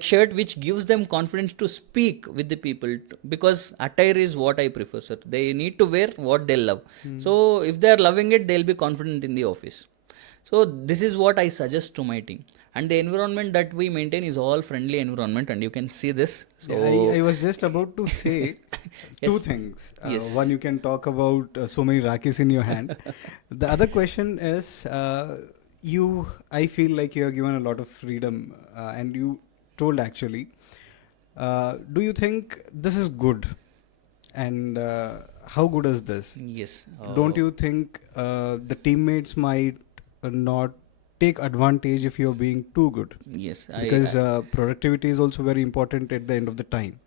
shirt which gives them confidence to speak with the people, because attire is what I prefer, sir. They need to wear what they love. So if they are loving it, they'll be confident in the office. So this is what I suggest to my team. And the environment that we maintain is all friendly environment, and you can see this. So I was just about to say two things. One, you can talk about so many Rakis in your hand. The other question is, I feel like you are given a lot of freedom, and you told actually, do you think this is good? And how good is this? Yes. Don't you think the teammates might not take advantage if you are being too good? Yes. Because productivity is also very important at the end of the time.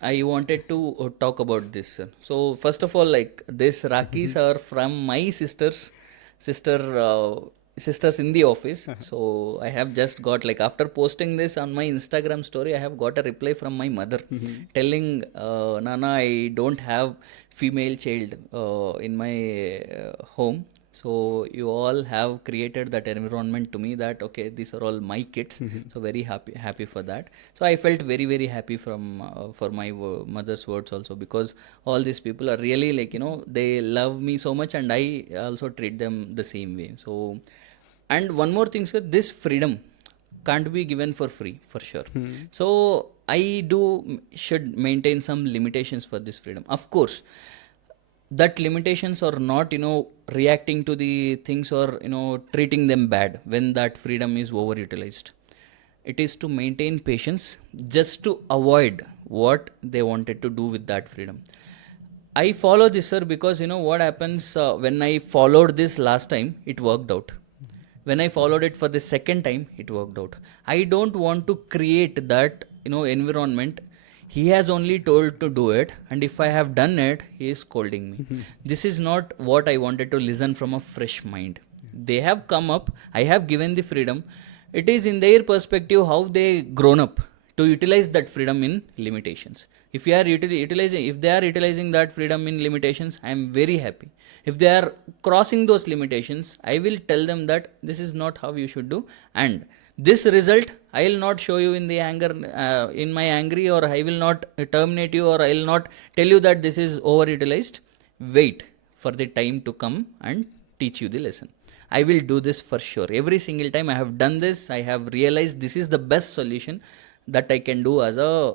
I wanted to talk about this, sir. So first of all, like this Rakis are from my sisters in the office. So I have just got, like, after posting this on my Instagram story, I have got a reply from my mother telling, Nana, I don't have female child in my home. So you all have created that environment to me that, okay, these are all my kids. So very happy for that. So I felt very, very happy for my mother's words also, because all these people are really like, they love me so much, and I also treat them the same way. So, and one more thing, sir, this freedom can't be given for free, for sure. So I should maintain some limitations for this freedom. Of course, that limitations are not reacting to the things or treating them bad when that freedom is overutilized. It is to maintain patience just to avoid what they wanted to do with that freedom. I follow this, sir, because what happens when I followed this last time, it worked out. When I followed it for the second time, it worked out. I don't want to create that environment. He has only told to do it, and if I have done it, he is scolding me. This is not what I wanted to listen from a fresh mind. They have come up, I have given the freedom. It is in their perspective how they grown up to utilize that freedom in limitations. If you are utilizing, if they are utilizing that freedom in limitations, I am very happy. If they are crossing those limitations, I will tell them that this is not how you should do, and this result I will not show you in the anger, in my angry, or I will not terminate you, or I will not tell you that this is overutilized. Wait for the time to come and teach you the lesson. I will do this for sure. Every single time I have done this, I have realized this is the best solution that I can do as a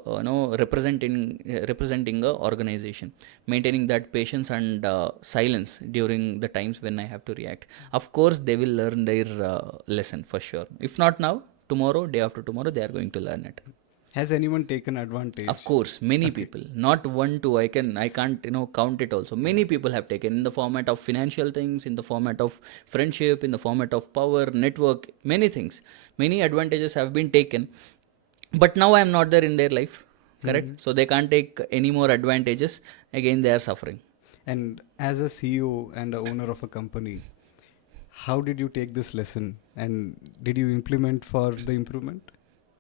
representing a organization, maintaining that patience and silence during the times when I have to react. Of course, they will learn their lesson for sure. If not now, tomorrow, day after tomorrow, they are going to learn it. Has anyone taken advantage? Of course, many people, not one, two. I can't count it also. Many people have taken in the format of financial things, in the format of friendship, in the format of power, network, many things. Many advantages have been taken, but now I am not there in their life, correct? So they can't take any more advantages. Again, they are suffering. And as a CEO and a owner of a company, how did you take this lesson, and did you implement for the improvement?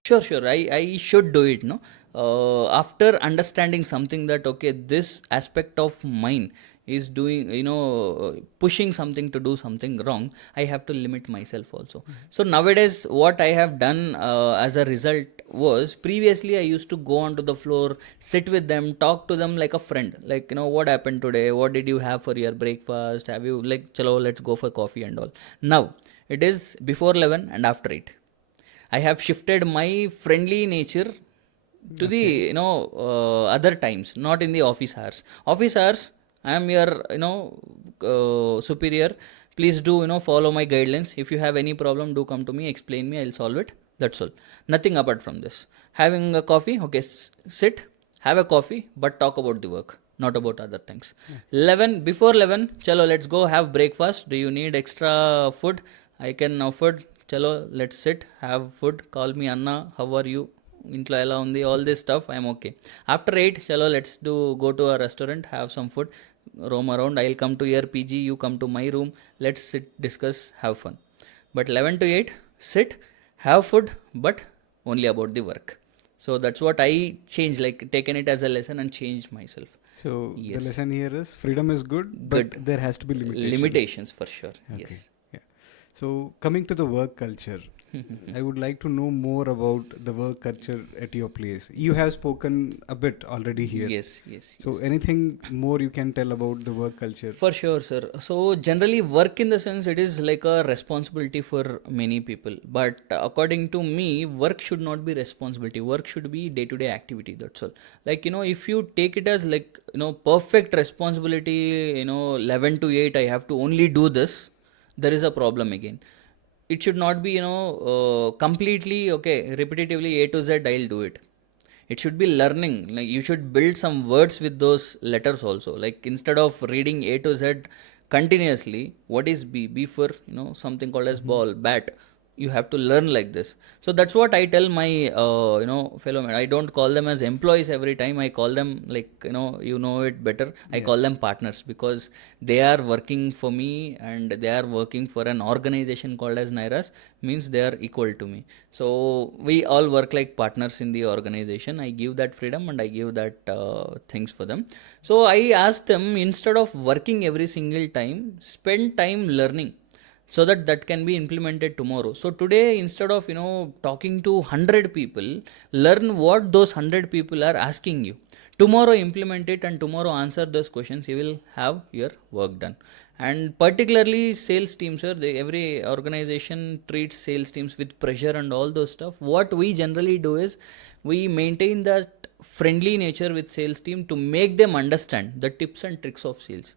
Sure. I should do it, no? After understanding something that, okay, this aspect of mine is doing, pushing something to do something wrong, I have to limit myself also. So nowadays, what I have done as a result was, previously I used to go onto the floor, sit with them, talk to them like a friend. Like, what happened today? What did you have for your breakfast? Have you, like, chalo, let's go for coffee and all. Now, it is before 11 and after 8. I have shifted my friendly nature to the other times, not in the office hours. Office hours, I am your superior. Please do follow my guidelines. If you have any problem, do come to me, explain me, I'll solve it. That's all. Nothing apart from this. Having a coffee, okay, sit, have a coffee, but talk about the work, not about other things. 11, before 11, chalo, let's go have breakfast. Do you need extra food? I can offer. Chalo, let's sit, have food, call me Anna, how are you? Intlo ela undi, all this stuff, I'm okay. After 8, chalo, let's go to a restaurant, have some food, roam around. I'll come to your PG, you come to my room, let's sit, discuss, have fun. But 11 to 8, sit, have food, but only about the work. So that's what I changed, like taken it as a lesson and changed myself. So Yes. the lesson here is freedom is good, but Good. there has to be limitations. Limitations for sure. Okay. Yes. Yeah. So coming to the work culture, I would like to know more about the work culture at your place. You have spoken a bit already here. Yes. So anything more you can tell about the work culture? For sure, sir. So generally, work in the sense, it is like a responsibility for many people. But according to me, work should not be responsibility. Work should be day-to-day activity. That's all. Like, if you take it as like, perfect responsibility, 11 to 8, I have to only do this, there is a problem again. It should not be, completely, okay, repetitively A to Z, I'll do it. It should be learning. Like, you should build some words with those letters also. Like, instead of reading A to Z continuously, what is B? B for, something called as ball, bat. You have to learn like this. So that's what I tell my, fellow men. I don't call them as employees every time. I call them like, it better. I call them partners, because they are working for me and they are working for an organization called as NYERAS, means they are equal to me. So we all work like partners in the organization. I give that freedom and I give that things for them. So I ask them, instead of working every single time, spend time learning, so that can be implemented tomorrow. So today, instead of talking to 100 people, learn what those 100 people are asking you. Tomorrow implement it, and tomorrow answer those questions. You will have your work done. And particularly sales teams, sir, every organization treats sales teams with pressure and all those stuff. What we generally do is, we maintain that friendly nature with sales team to make them understand the tips and tricks of sales.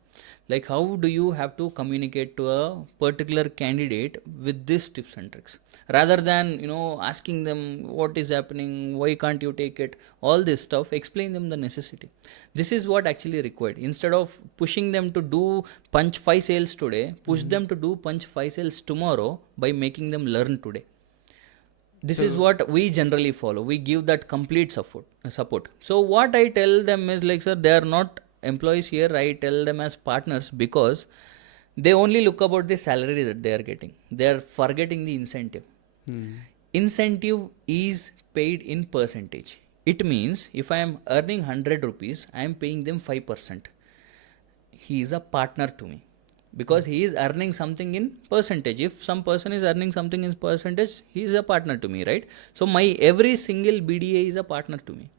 Like how do you have to communicate to a particular candidate with these tips and tricks, rather than asking them what is happening, why can't you take it, all this stuff. Explain them the necessity. This is what actually required. Instead of pushing them to do punch 5 sales today, push them to do punch 5 sales tomorrow by making them learn today. This is what we generally follow. We give that complete support. So what I tell them is like, sir, they are not employees here. I tell them as partners, because they only look about the salary that they are getting. They are forgetting the incentive. Incentive is paid in percentage. It means if I am earning 100 rupees, I am paying them 5%. He is a partner to me, because he is earning something in percentage. If some person is earning something in percentage, he is a partner to me, right? So my every single BDA is a partner to me.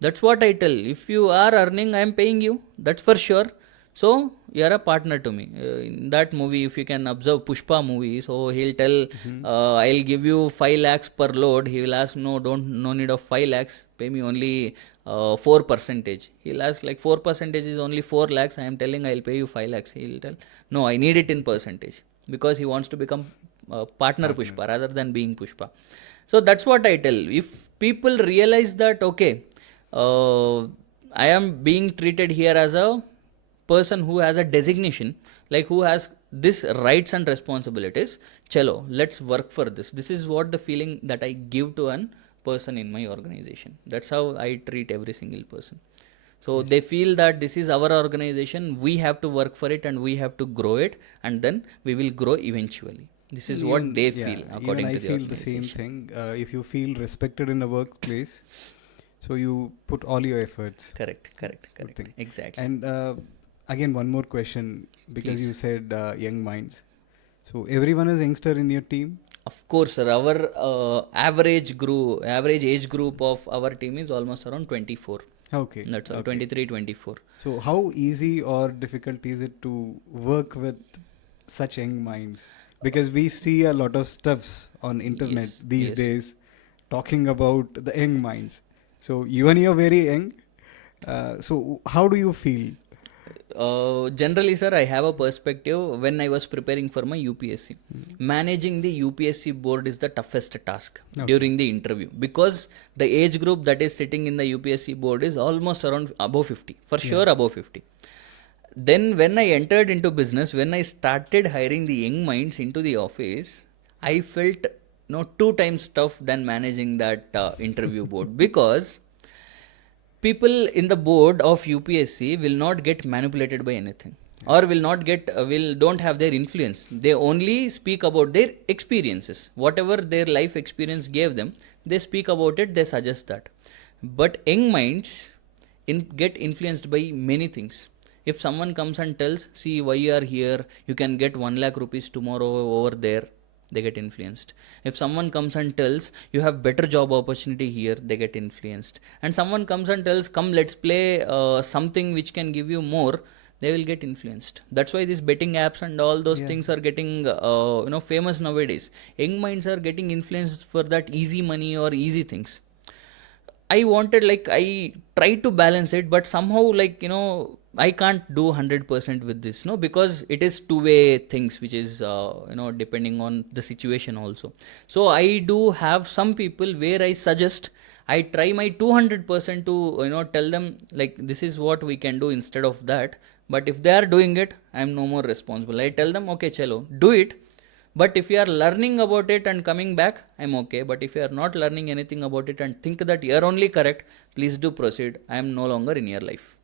That's what I tell. If you are earning, I am paying you, that's for sure. So you are a partner to me. In that movie, if you can observe Pushpa movie, so he'll tell, I'll give you 5 lakhs per load. He will ask, no need of 5 lakhs, pay me only 4%. He'll ask, like 4% is only 4 lakhs. I am telling I'll pay you 5 lakhs. He'll tell, no, I need it in percentage, because he wants to become partner Pushpa rather than being Pushpa. So that's what I tell. If people realize that, okay, I am being treated here as a person who has a designation, like who has this rights and responsibilities, chalo, let's work for this. This is what the feeling that I give to an person in my organization. That's how I treat every single person. So they feel that this is our organization, we have to work for it and we have to grow it, and then we will grow eventually. This is what they feel, according to the organization. I feel the same thing. If you feel respected in the workplace, so you put all your efforts. Correct. Exactly. And again, one more question, because Please. you said young minds. So everyone is youngster in your team? Of course, sir. Our average age group of our team is almost around 24. Okay. That's all, okay. 23, 24. So how easy or difficult is it to work with such young minds? Because we see a lot of stuffs on internet these days talking about the young minds. So even you're very young. So how do you feel? Generally, sir, I have a perspective when I was preparing for my UPSC. Managing the UPSC board is the toughest task during the interview, because the age group that is sitting in the UPSC board is almost around above 50, for sure above 50. Then when I entered into business, when I started hiring the young minds into the office, I felt 2 times tough than managing that interview board, because people in the board of UPSC will not get manipulated by anything, or don't have their influence. They only speak about their experiences. Whatever their life experience gave them, they speak about it, they suggest that. But young minds get influenced by many things. If someone comes and tells, see, why you are here, you can get 1 lakh rupees tomorrow over there, they get influenced. If someone comes and tells, you have better job opportunity here, they get influenced. And someone comes and tells, come, let's play something which can give you more, they will get influenced. That's why these betting apps and all those things are getting famous nowadays. Young minds are getting influenced for that easy money or easy things. I try to balance it, but somehow I can't do 100% with this, because it is two-way things, which is, depending on the situation also. So I do have some people where I suggest, I try my 200% to, tell them, like, this is what we can do instead of that. But if they are doing it, I am no more responsible. I tell them, okay, chalo, do it. But if you are learning about it and coming back, I'm okay. But if you are not learning anything about it and think that you are only correct, please do proceed. I am no longer in your life.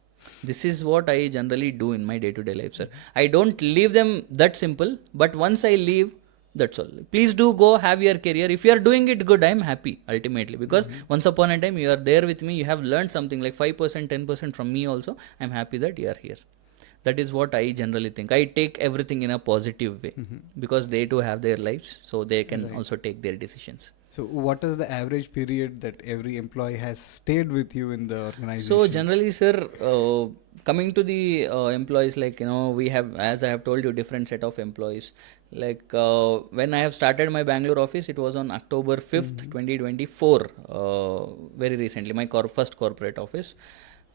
This is what I generally do in my day-to-day life, sir. I don't leave them that simple, but once I leave, that's all. Please do go have your career. If you are doing it good, I am happy ultimately, because once upon a time you are there with me, you have learned something like 5%, 10% from me also. I'm happy that you are here. That is what I generally think. I take everything in a positive way, because they too have their lives, so they can also take their decisions. So what is the average period that every employee has stayed with you in the organization? So generally, sir, coming to the employees, like, we have, as I have told you, different set of employees. Like, when I have started my Bangalore office, it was on October 5th, 2024, very recently, my first corporate office.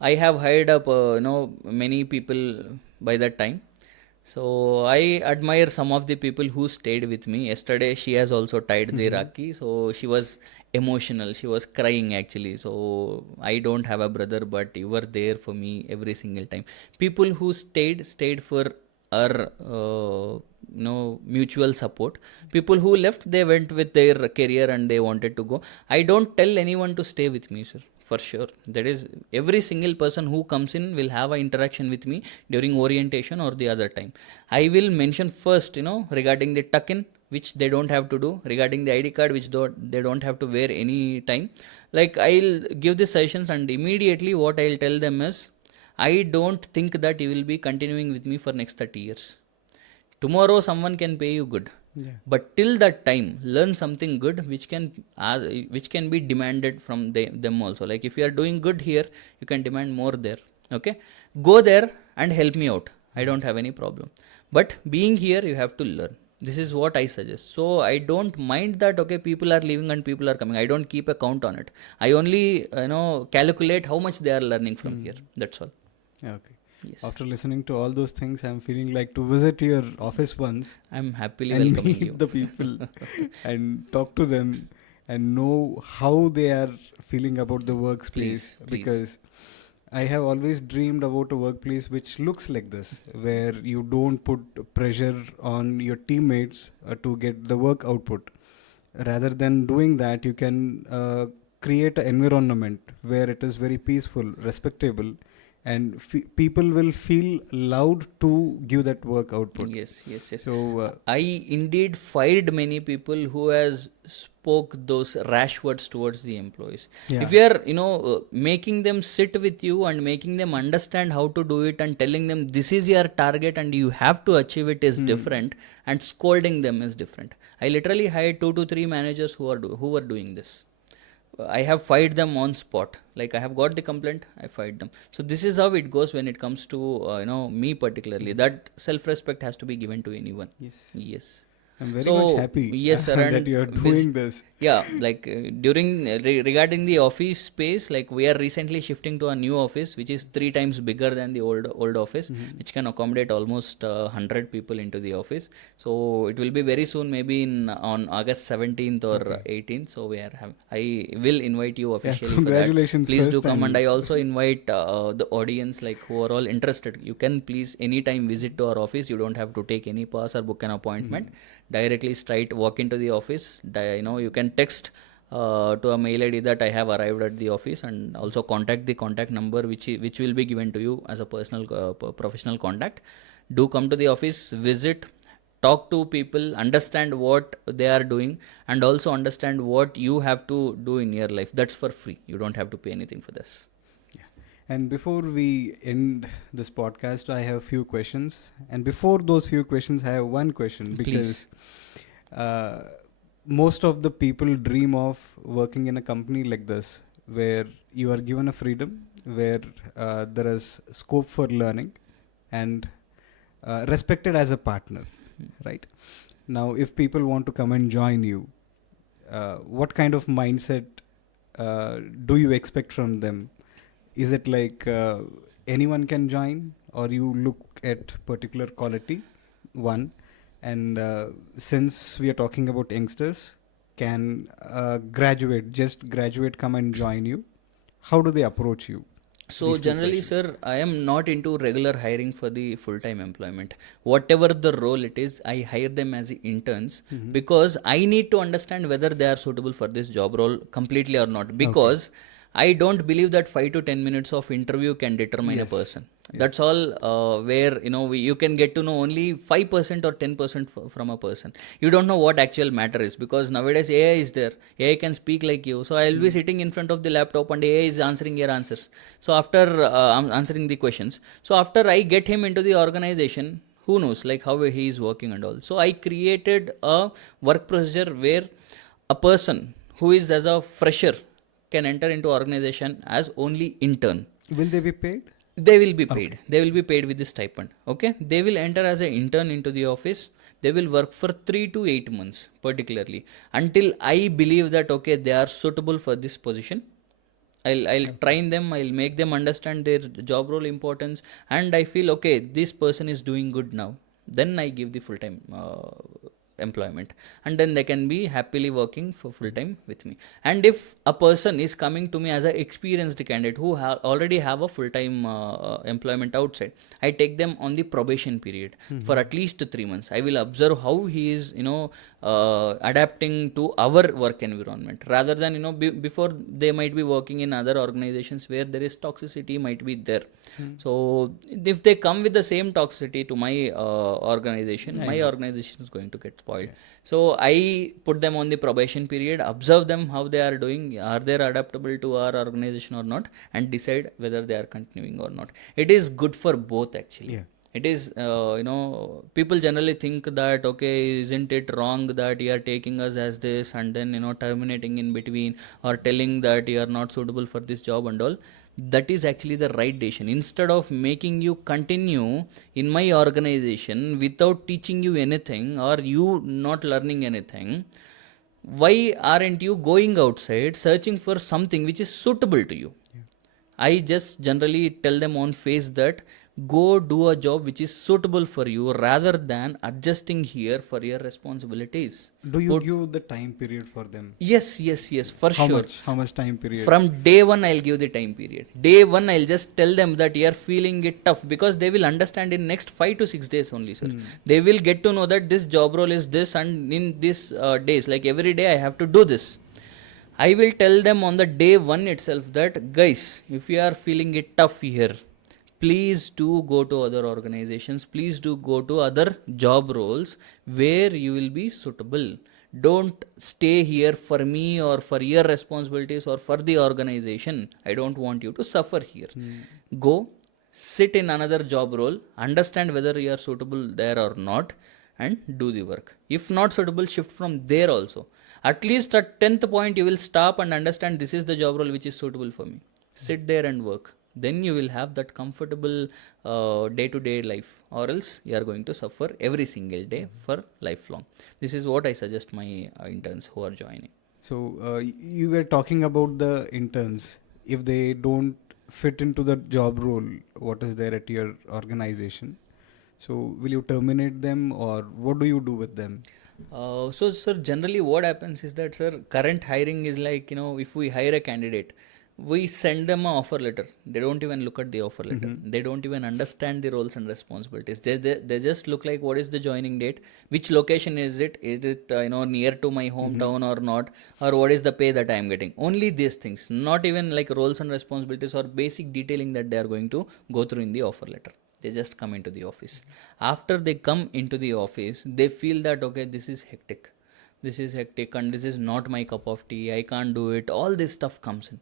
I have hired up, many people by that time. So I admire some of the people who stayed with me. Yesterday, she has also tied the Rakhi. So she was emotional. She was crying actually. So I don't have a brother, but you were there for me every single time. People who stayed for our, mutual support. People who left, they went with their career and they wanted to go. I don't tell anyone to stay with me, sir. For sure, that is, every single person who comes in will have an interaction with me during orientation or the other time. I will mention first, regarding the tuck-in, which they don't have to do, regarding the ID card, which they don't have to wear any time. Like, I'll give the sessions, and immediately what I'll tell them is, I don't think that you will be continuing with me for next 30 years. Tomorrow someone can pay you good. Yeah. But till that time, learn something good which can be demanded from them also. Like, if you are doing good here, you can demand more there. Okay, go there and help me out. I don't have any problem. But being here, you have to learn. This is what I suggest. So I don't mind that, okay, people are leaving and people are coming. I don't keep a count on it. I only calculate how much they are learning from here. That's all. Okay. Yes. After listening to all those things, I'm feeling like to visit your office once I'm happily and welcoming meet you. the people and talk to them and know how they are feeling about the workplace. Please. Because I have always dreamed about a workplace which looks like this, where you don't put pressure on your teammates to get the work output. Rather than doing that, you can create an environment where it is very peaceful, respectable, and people will feel loud to give that work output. Yes. So I indeed fired many people who has spoke those rash words towards the employees. Yeah. If you are, making them sit with you and making them understand how to do it and telling them this is your target and you have to achieve it is different, and scolding them is different. I literally hired 2 to 3 managers who were doing this. I have fired them on spot. Like, I have got the complaint, I fired them. So this is how it goes when it comes to me particularly. That self-respect has to be given to anyone. Yes. I'm very much happy yes, sir, that and you are doing this. Yeah, like, during regarding the office space, like, we are recently shifting to a new office which is 3 times bigger than the old office, which can accommodate almost 100 people into the office. So it will be very soon, maybe on August 17th or 18th. So I will invite you officially. Congratulations! For that. Please do first come, time. and I also invite the audience, like, who are all interested. You can please anytime visit to our office. You don't have to take any pass or book an appointment. Directly straight walk into the office. You can text to a mail ID that I have arrived at the office, and also contact the contact number which will be given to you as a personal professional contact. Do come to the office, visit, talk to people, understand what they are doing, and also understand what you have to do in your life. That's for free. You don't have to pay anything for this. And before we end this podcast, I have a few questions. And before those few questions, I have one question, because most of the people dream of working in a company like this, where you are given a freedom, where there is scope for learning, and respected as a partner, right? Now, if people want to come and join you, what kind of mindset do you expect from them? Is it like anyone can join, or you look at particular quality? One. And since we are talking about youngsters, can graduate come and join you? How do they approach you? So generally, sir, I am not into regular hiring for the full-time employment. Whatever the role it is, I hire them as interns, because I need to understand whether they are suitable for this job role completely or not. Because I don't believe that 5 to 10 minutes of interview can determine a person. That's all where, you can get to know only 5% or 10% from a person. You don't know what actual matter is, because nowadays AI is there. AI can speak like you. So I'll be sitting in front of the laptop and AI is answering your answers. So after I'm answering the questions. So after I get him into the organization, who knows like how he is working and all. So I created a work procedure where a person who is as a fresher can enter into organization as only intern. Will they be paid? They will be paid. They will be paid with the stipend. Okay, they will enter as an intern into the office. They will work for 3 to 8 months particularly, until I believe that okay, they are suitable for this position. I'll train them, I'll make them understand their job role importance, and I feel okay, this person is doing good now. Then I give the full time employment, and then they can be happily working for full time with me. And if a person is coming to me as an experienced candidate who already have a full time employment outside, I take them on the probation period for at least 3 months. I will observe how he is, adapting to our work environment, rather than before they might be working in other organizations where there is toxicity might be there. So if they come with the same toxicity to my organization, my organization is going to get spoiled. So I put them on the probation period, observe them how they are doing, are they adaptable to our organization or not, and decide whether they are continuing or not. It is good for both actually. It is, people generally think that, okay, isn't it wrong that you are taking us as this and then, terminating in between, or telling that you are not suitable for this job and all. That is actually the right decision. Instead of making you continue in my organization without teaching you anything or you not learning anything, why aren't you going outside searching for something which is suitable to you? I just generally tell them on face that go do a job which is suitable for you, rather than adjusting here for your responsibilities. Do you give the time period for them? Yes, for sure. How much time period? From day one, I'll give the time period. Day one, I'll just tell them that you are feeling it tough, because they will understand in next 5 to 6 days only, sir. They will get to know that this job role is this, and in this days, like every day I have to do this. I will tell them on the day one itself that, guys, if you are feeling it tough here, please do go to other organizations, please do go to other job roles where you will be suitable. Don't stay here for me or for your responsibilities or for the organization. I don't want you to suffer here. Go, sit in another job role, understand whether you are suitable there or not, and do the work. If not suitable, shift from there also. At least at 10th point, you will stop and understand this is the job role which is suitable for me. Sit there and work. Then you will have that comfortable day-to-day life, or else you are going to suffer every single day for lifelong. This is what I suggest my interns who are joining. So you were talking about the interns. If they don't fit into the job role, what is there at your organization? So will you terminate them, or what do you do with them? So sir, generally what happens is that, sir, current hiring is like, if we hire a candidate, we send them an offer letter. They don't even look at the offer letter. They don't even understand the roles and responsibilities. They just look like, what is the joining date, which location is it near to my hometown or not, or what is the pay that I am getting. Only these things, not even like roles and responsibilities or basic detailing that they are going to go through in the offer letter. They just come into the office. After they come into the office, they feel that, okay, this is hectic and this is not my cup of tea, I can't do it. All this stuff comes in.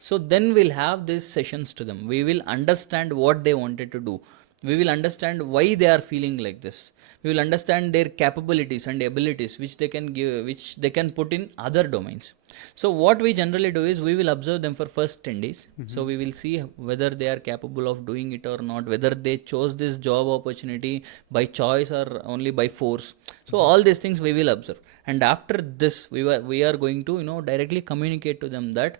So then we'll have these sessions to them. We will understand what they wanted to do. We will understand why they are feeling like this. We will understand their capabilities and abilities which they can give, which they can put in other domains. So what we generally do is we will observe them for first 10 days. So we will see whether they are capable of doing it or not, whether they chose this job opportunity by choice or only by force. So all these things we will observe. And after this, we are going to directly communicate to them that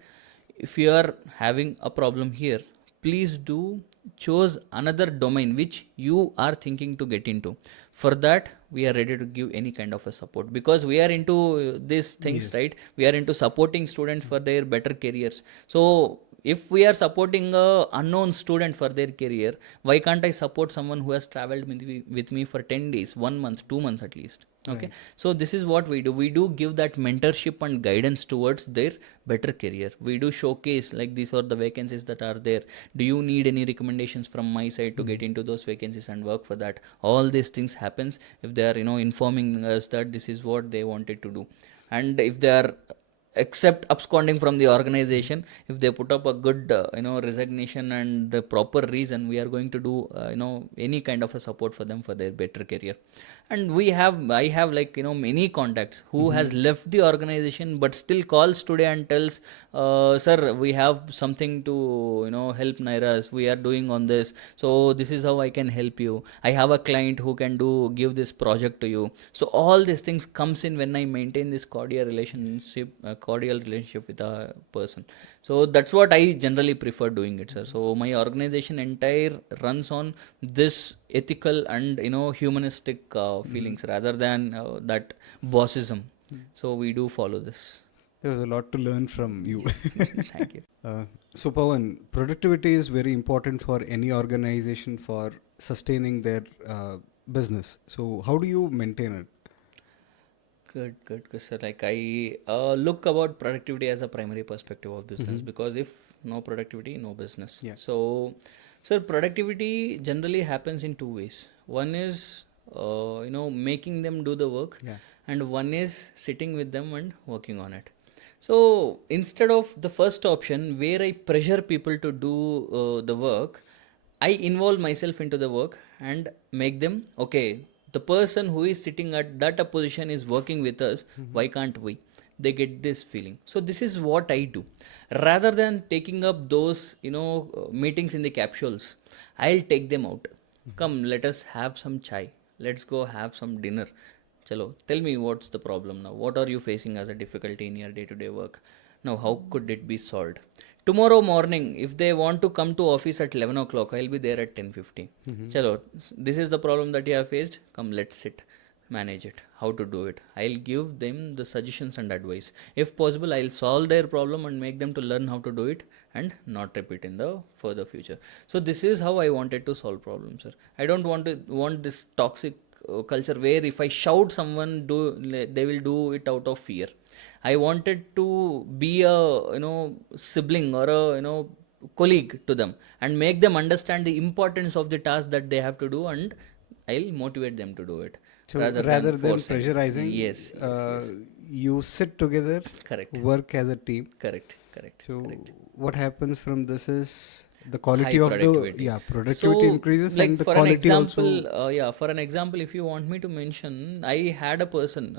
if you are having a problem here, please do choose another domain which you are thinking to get into. For that, we are ready to give any kind of a support, because we are into these things, right? We are into supporting students for their better careers. So if we are supporting a unknown student for their career, why can't I support someone who has traveled with me for 10 days, 1 month, 2 months at least? Okay. So this is what we do. We do give that mentorship and guidance towards their better career. We do showcase like these are the vacancies that are there. Do you need any recommendations from my side to get into those vacancies and work for that? All these things happens if they are informing us that this is what they wanted to do. And if they are except absconding from the organization. If they put up a good resignation and the proper reason, we are going to do any kind of a support for them for their better career. And I have like many contacts who has left the organization but still calls today and tells, sir, we have something to help Nyeras, we are doing on this, so this is how I can help you, I have a client who can give this project to you. So all these things comes in when I maintain this cordial relationship with a person. So that's what I generally prefer doing it, sir. So my organization entire runs on this ethical and humanistic feelings rather than that bossism. So we do follow this. There was a lot to learn from you. Thank you. So Pavan, productivity is very important for any organization for sustaining their business. So how do you maintain it? Good, sir. Like I look about productivity as a primary perspective of business, because if no productivity, no business. Yeah. So, sir, productivity generally happens in two ways. One is making them do the work, Yeah. and one is sitting with them and working on it. So instead of the first option where I pressure people to do the work, I involve myself into the work and make them, okay, the person who is sitting at that position is working with us, why can't we? They get this feeling. So this is what I do. Rather than taking up those, meetings in the capsules, I'll take them out. Come, let us have some chai. Let's go have some dinner. Chalo, tell me what's the problem now. What are you facing as a difficulty in your day-to-day work? Now, how could it be solved? Tomorrow morning, if they want to come to office at 11 o'clock, I'll be there at 10:50. Chalo, this is the problem that you have faced. Come, let's sit, manage it. How to do it? I'll give them the suggestions and advice. If possible, I'll solve their problem and make them to learn how to do it and not repeat in the further future. So this is how I wanted to solve problems, sir. I don't want this toxic culture where if I shout someone, they will do it out of fear. I wanted to be a sibling or a colleague to them and make them understand the importance of the task that they have to do, and I'll motivate them to do it. So rather than forcing. pressurizing, Yes. you sit together, Correct. work as a team. Correct. So what happens from this is the quality High of productivity. productivity increases, like and the for quality an example, also. for an example, if you want me to mention, I had a person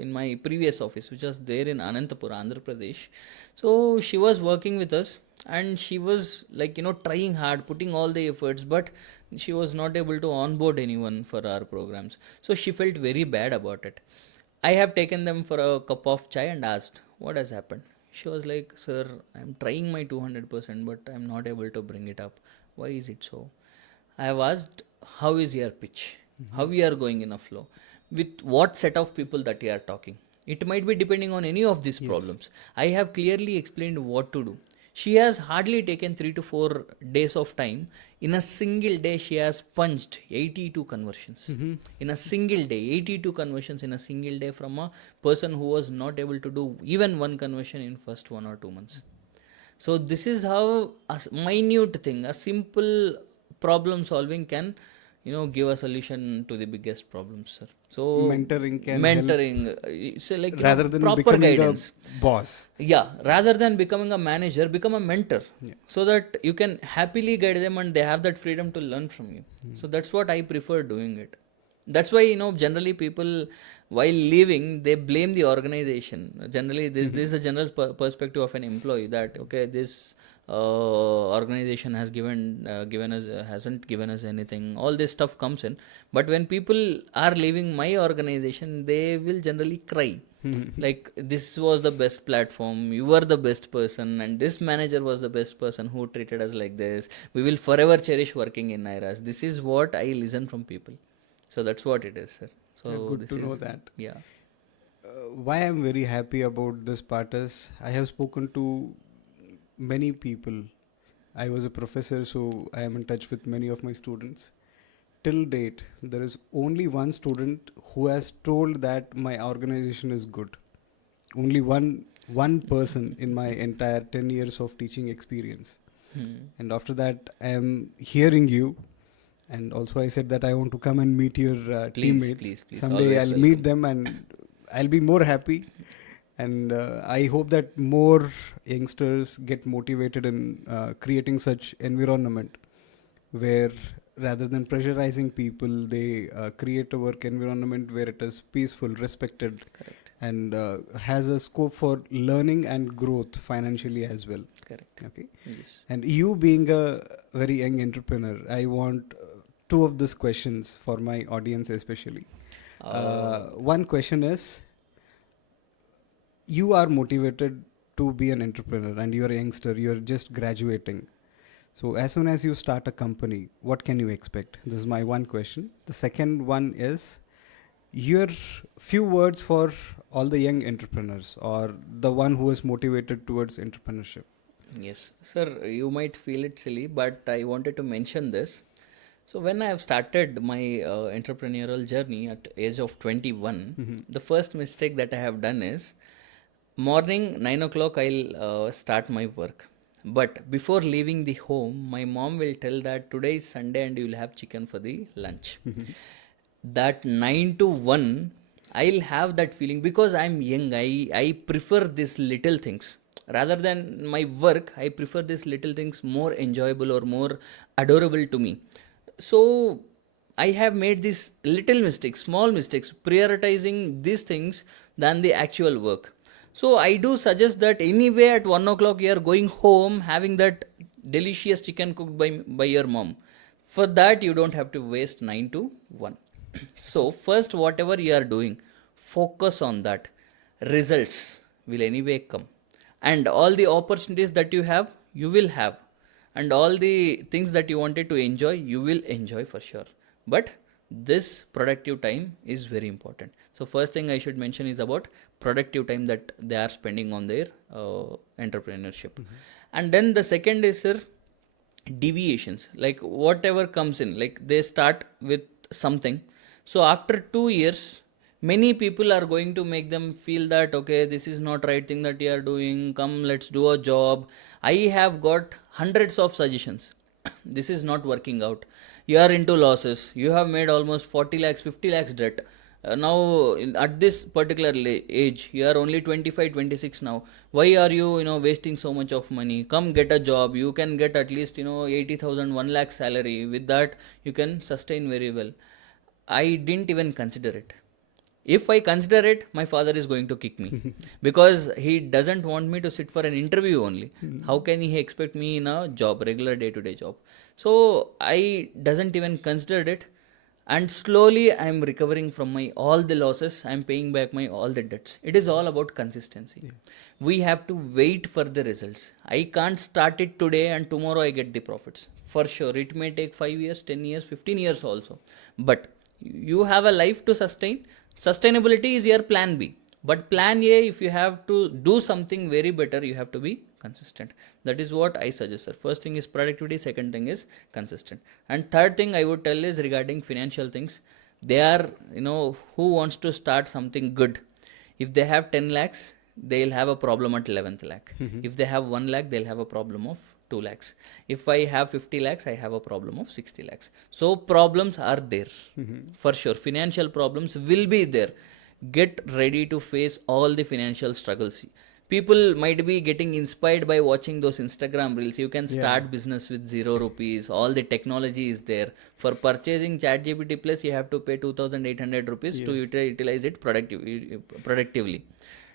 in my previous office, which was there in Anantapur, Andhra Pradesh. So she was working with us, and she was like trying hard, putting all the efforts, but she was not able to onboard anyone for our programs. So she felt very bad about it. I have taken them for a cup of chai and asked, what has happened? She was like, sir, I'm trying my 200%, but I'm not able to bring it up. Why is it so? I have asked, how is your pitch? How you are going in a flow? With what set of people that you are talking? It might be depending on any of these problems. I have clearly explained what to do. She has hardly taken 3 to 4 days of time. In a single day, she has punched 82 conversions. In a single day, 82 conversions in a single day from a person who was not able to do even one conversion in first 1 or 2 months. So this is how a minute thing, a simple problem solving can give a solution to the biggest problems, sir. So Mentoring can help. So like rather than proper becoming guidance. a boss. Yeah, rather than becoming a manager, become a mentor, so that you can happily guide them and they have that freedom to learn from you. So that's what I prefer doing it. That's why generally people while leaving they blame the organization. Generally this is a general perspective of an employee that okay, this organization has hasn't given us anything. All this stuff comes in, but when people are leaving my organization, they will generally cry. Like, this was the best platform, you were the best person, and this manager was the best person who treated us like this. We will forever cherish working in NYERAs. This is what I listen from people. So that's what it is, sir. So Good to know that. Yeah. Why I'm very happy about this part is I have spoken to many people. I was a professor, so I am in touch with many of my students. Till date, there is only one student who has told that my organization is good. Only one person in my entire 10 years of teaching experience. And after that, I am hearing you. And also I said that I want to come and meet your teammates. Please. Someday Always I'll welcome. meet them and I'll be more happy. And I hope that more youngsters get motivated in creating such environment where rather than pressurizing people, they create a work environment where it is peaceful, respected, Correct. and has a scope for learning and growth financially as well. Correct. Okay. Yes. And you being a very young entrepreneur, I want two of these questions for my audience especially. One question is, you are motivated to be an entrepreneur and you're a youngster, you're just graduating. So as soon as you start a company, what can you expect? This is my one question. The second one is your few words for all the young entrepreneurs or the one who is motivated towards entrepreneurship. Yes, sir, you might feel it silly, but I wanted to mention this. So when I have started my entrepreneurial journey at age of 21, the first mistake that I have done is morning 9 o'clock I'll start my work. But before leaving the home, my mom will tell that today is Sunday and you will have chicken for the lunch. That 9 to 1, I'll have that feeling because I'm young. I prefer these little things. Rather than my work, I prefer these little things more enjoyable or more adorable to me. So I have made these little mistakes, small mistakes, prioritizing these things than the actual work. So I do suggest that anyway at 1 o'clock you are going home having that delicious chicken cooked by your mom. For that you don't have to waste 9 to 1. So first whatever you are doing, focus on that. Results will anyway come. And all the opportunities that you will have. And all the things that you wanted to enjoy, you will enjoy for sure. But this productive time is very important. So first thing I should mention is about productive time that they are spending on their entrepreneurship. And then the second is, sir, deviations, like whatever comes in, like they start with something. So after 2 years, many people are going to make them feel that okay, this is not right thing that you are doing, come let's do a job. I have got hundreds of suggestions. This is not working out, you are into losses, you have made almost 40 lakhs 50 lakhs debt. Now at this particular age you are only 25 26 now, why are you wasting so much of money, come get a job, you can get at least 80,000 1 lakh salary, with that you can sustain very well. I didn't even consider it. If I consider it, my father is going to kick me because he doesn't want me to sit for an interview only. How can he expect me in a job, regular day-to-day job? So I doesn't even consider it, and slowly I am recovering from my all the losses. I am paying back my all the debts. It is all about consistency. Yeah. We have to wait for the results. I can't start it today and tomorrow I get the profits. For sure, it may take 5 years, 10 years, 15 years also. But you have a life to sustain. Sustainability is your plan B. But plan A, if you have to do something very better, you have to be consistent. That is what I suggest, sir. First thing is productivity, second thing is consistent. And third thing I would tell is regarding financial things. They are, who wants to start something good. If they have 10 lakhs, they'll have a problem at 11th lakh. If they have 1 lakh, they'll have a problem of 2 lakhs. If I have 50 lakhs, I have a problem of 60 lakhs. So problems are there. For sure. Financial problems will be there. Get ready to face all the financial struggles. People might be getting inspired by watching those Instagram reels. You can start business with 0 rupees. All the technology is there. For purchasing ChatGPT Plus, you have to pay 2,800 rupees to utilize it productively.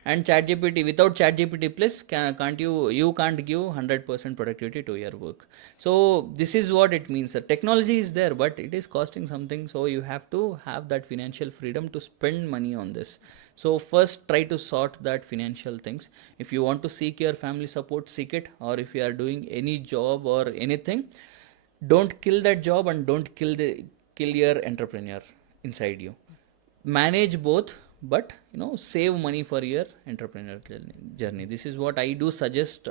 And ChatGPT, without ChatGPT Plus, you can't give 100% productivity to your work. So this is what it means. The technology is there, but it is costing something. So you have to have that financial freedom to spend money on this. So first try to sort that financial things. If you want to seek your family support, seek it. Or if you are doing any job or anything, don't kill that job and don't kill your entrepreneur inside you. Manage both, but save money for your entrepreneurial journey. This is what I do suggest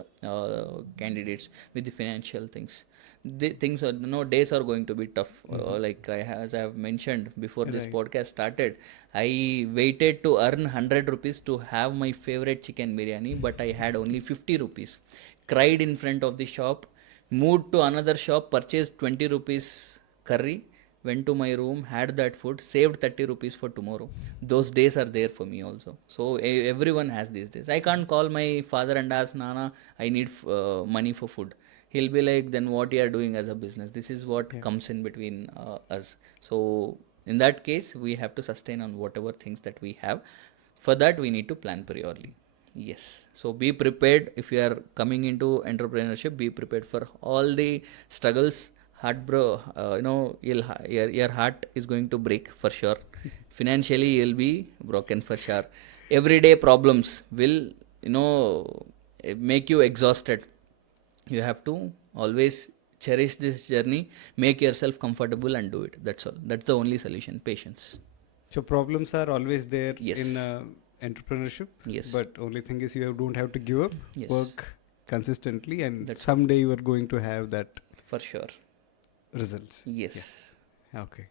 candidates with the financial things. The things are days are going to be tough. Like as I have mentioned before this podcast started, I waited to earn 100 rupees to have my favorite chicken biryani, but I had only 50 rupees. Cried in front of the shop, moved to another shop, purchased 20 rupees curry, went to my room, had that food, saved 30 rupees for tomorrow. Those days are there for me also. So everyone has these days. I can't call my father and ask, Nana, I need money for food. He'll be like, then what you are doing as a business? This is what comes in between us. So in that case, we have to sustain on whatever things that we have. For that, we need to plan priorly. Yes. So be prepared. If you are coming into entrepreneurship, be prepared for all the struggles. Your heart is going to break for sure. Financially, you'll be broken for sure. Everyday problems will, make you exhausted. You have to always cherish this journey, make yourself comfortable and do it. That's all. That's the only solution. Patience. So problems are always there Yes. in entrepreneurship. Yes. But only thing is don't have to give up. Yes. Work consistently, and That's someday you are going to have that For sure. results. Yes. Okay.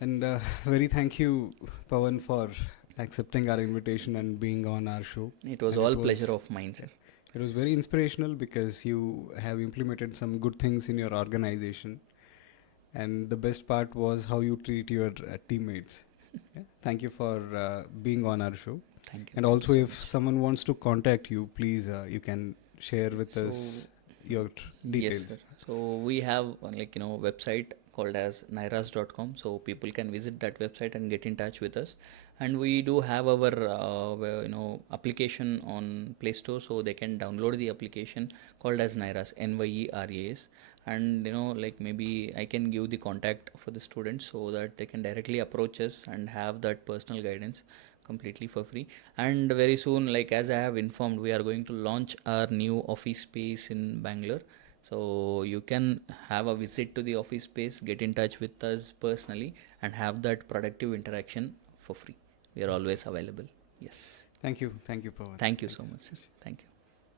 And very thank you, Pavan, for accepting our invitation and being on our show. It was And all pleasure of mine, sir. It was very inspirational because you have implemented some good things in your organization. And the best part was how you treat your teammates. Yeah. Thank you for being on our show. Thank you. And also, if someone wants to contact you, please, you can share with us your details. Yes, sir. So we have website called as NYERAS.com. So people can visit that website and get in touch with us. And we do have our application on Play Store, so they can download the application called as NYERAS, NYERAS. And maybe I can give the contact for the students so that they can directly approach us and have that personal guidance completely for free. And very soon, as I have informed, we are going to launch our new office space in Bangalore. So you can have a visit to the office space, get in touch with us personally, and have that productive interaction for free. We are always available. Yes. Thank you, Pavan. Thank you so much, sir. Thank you.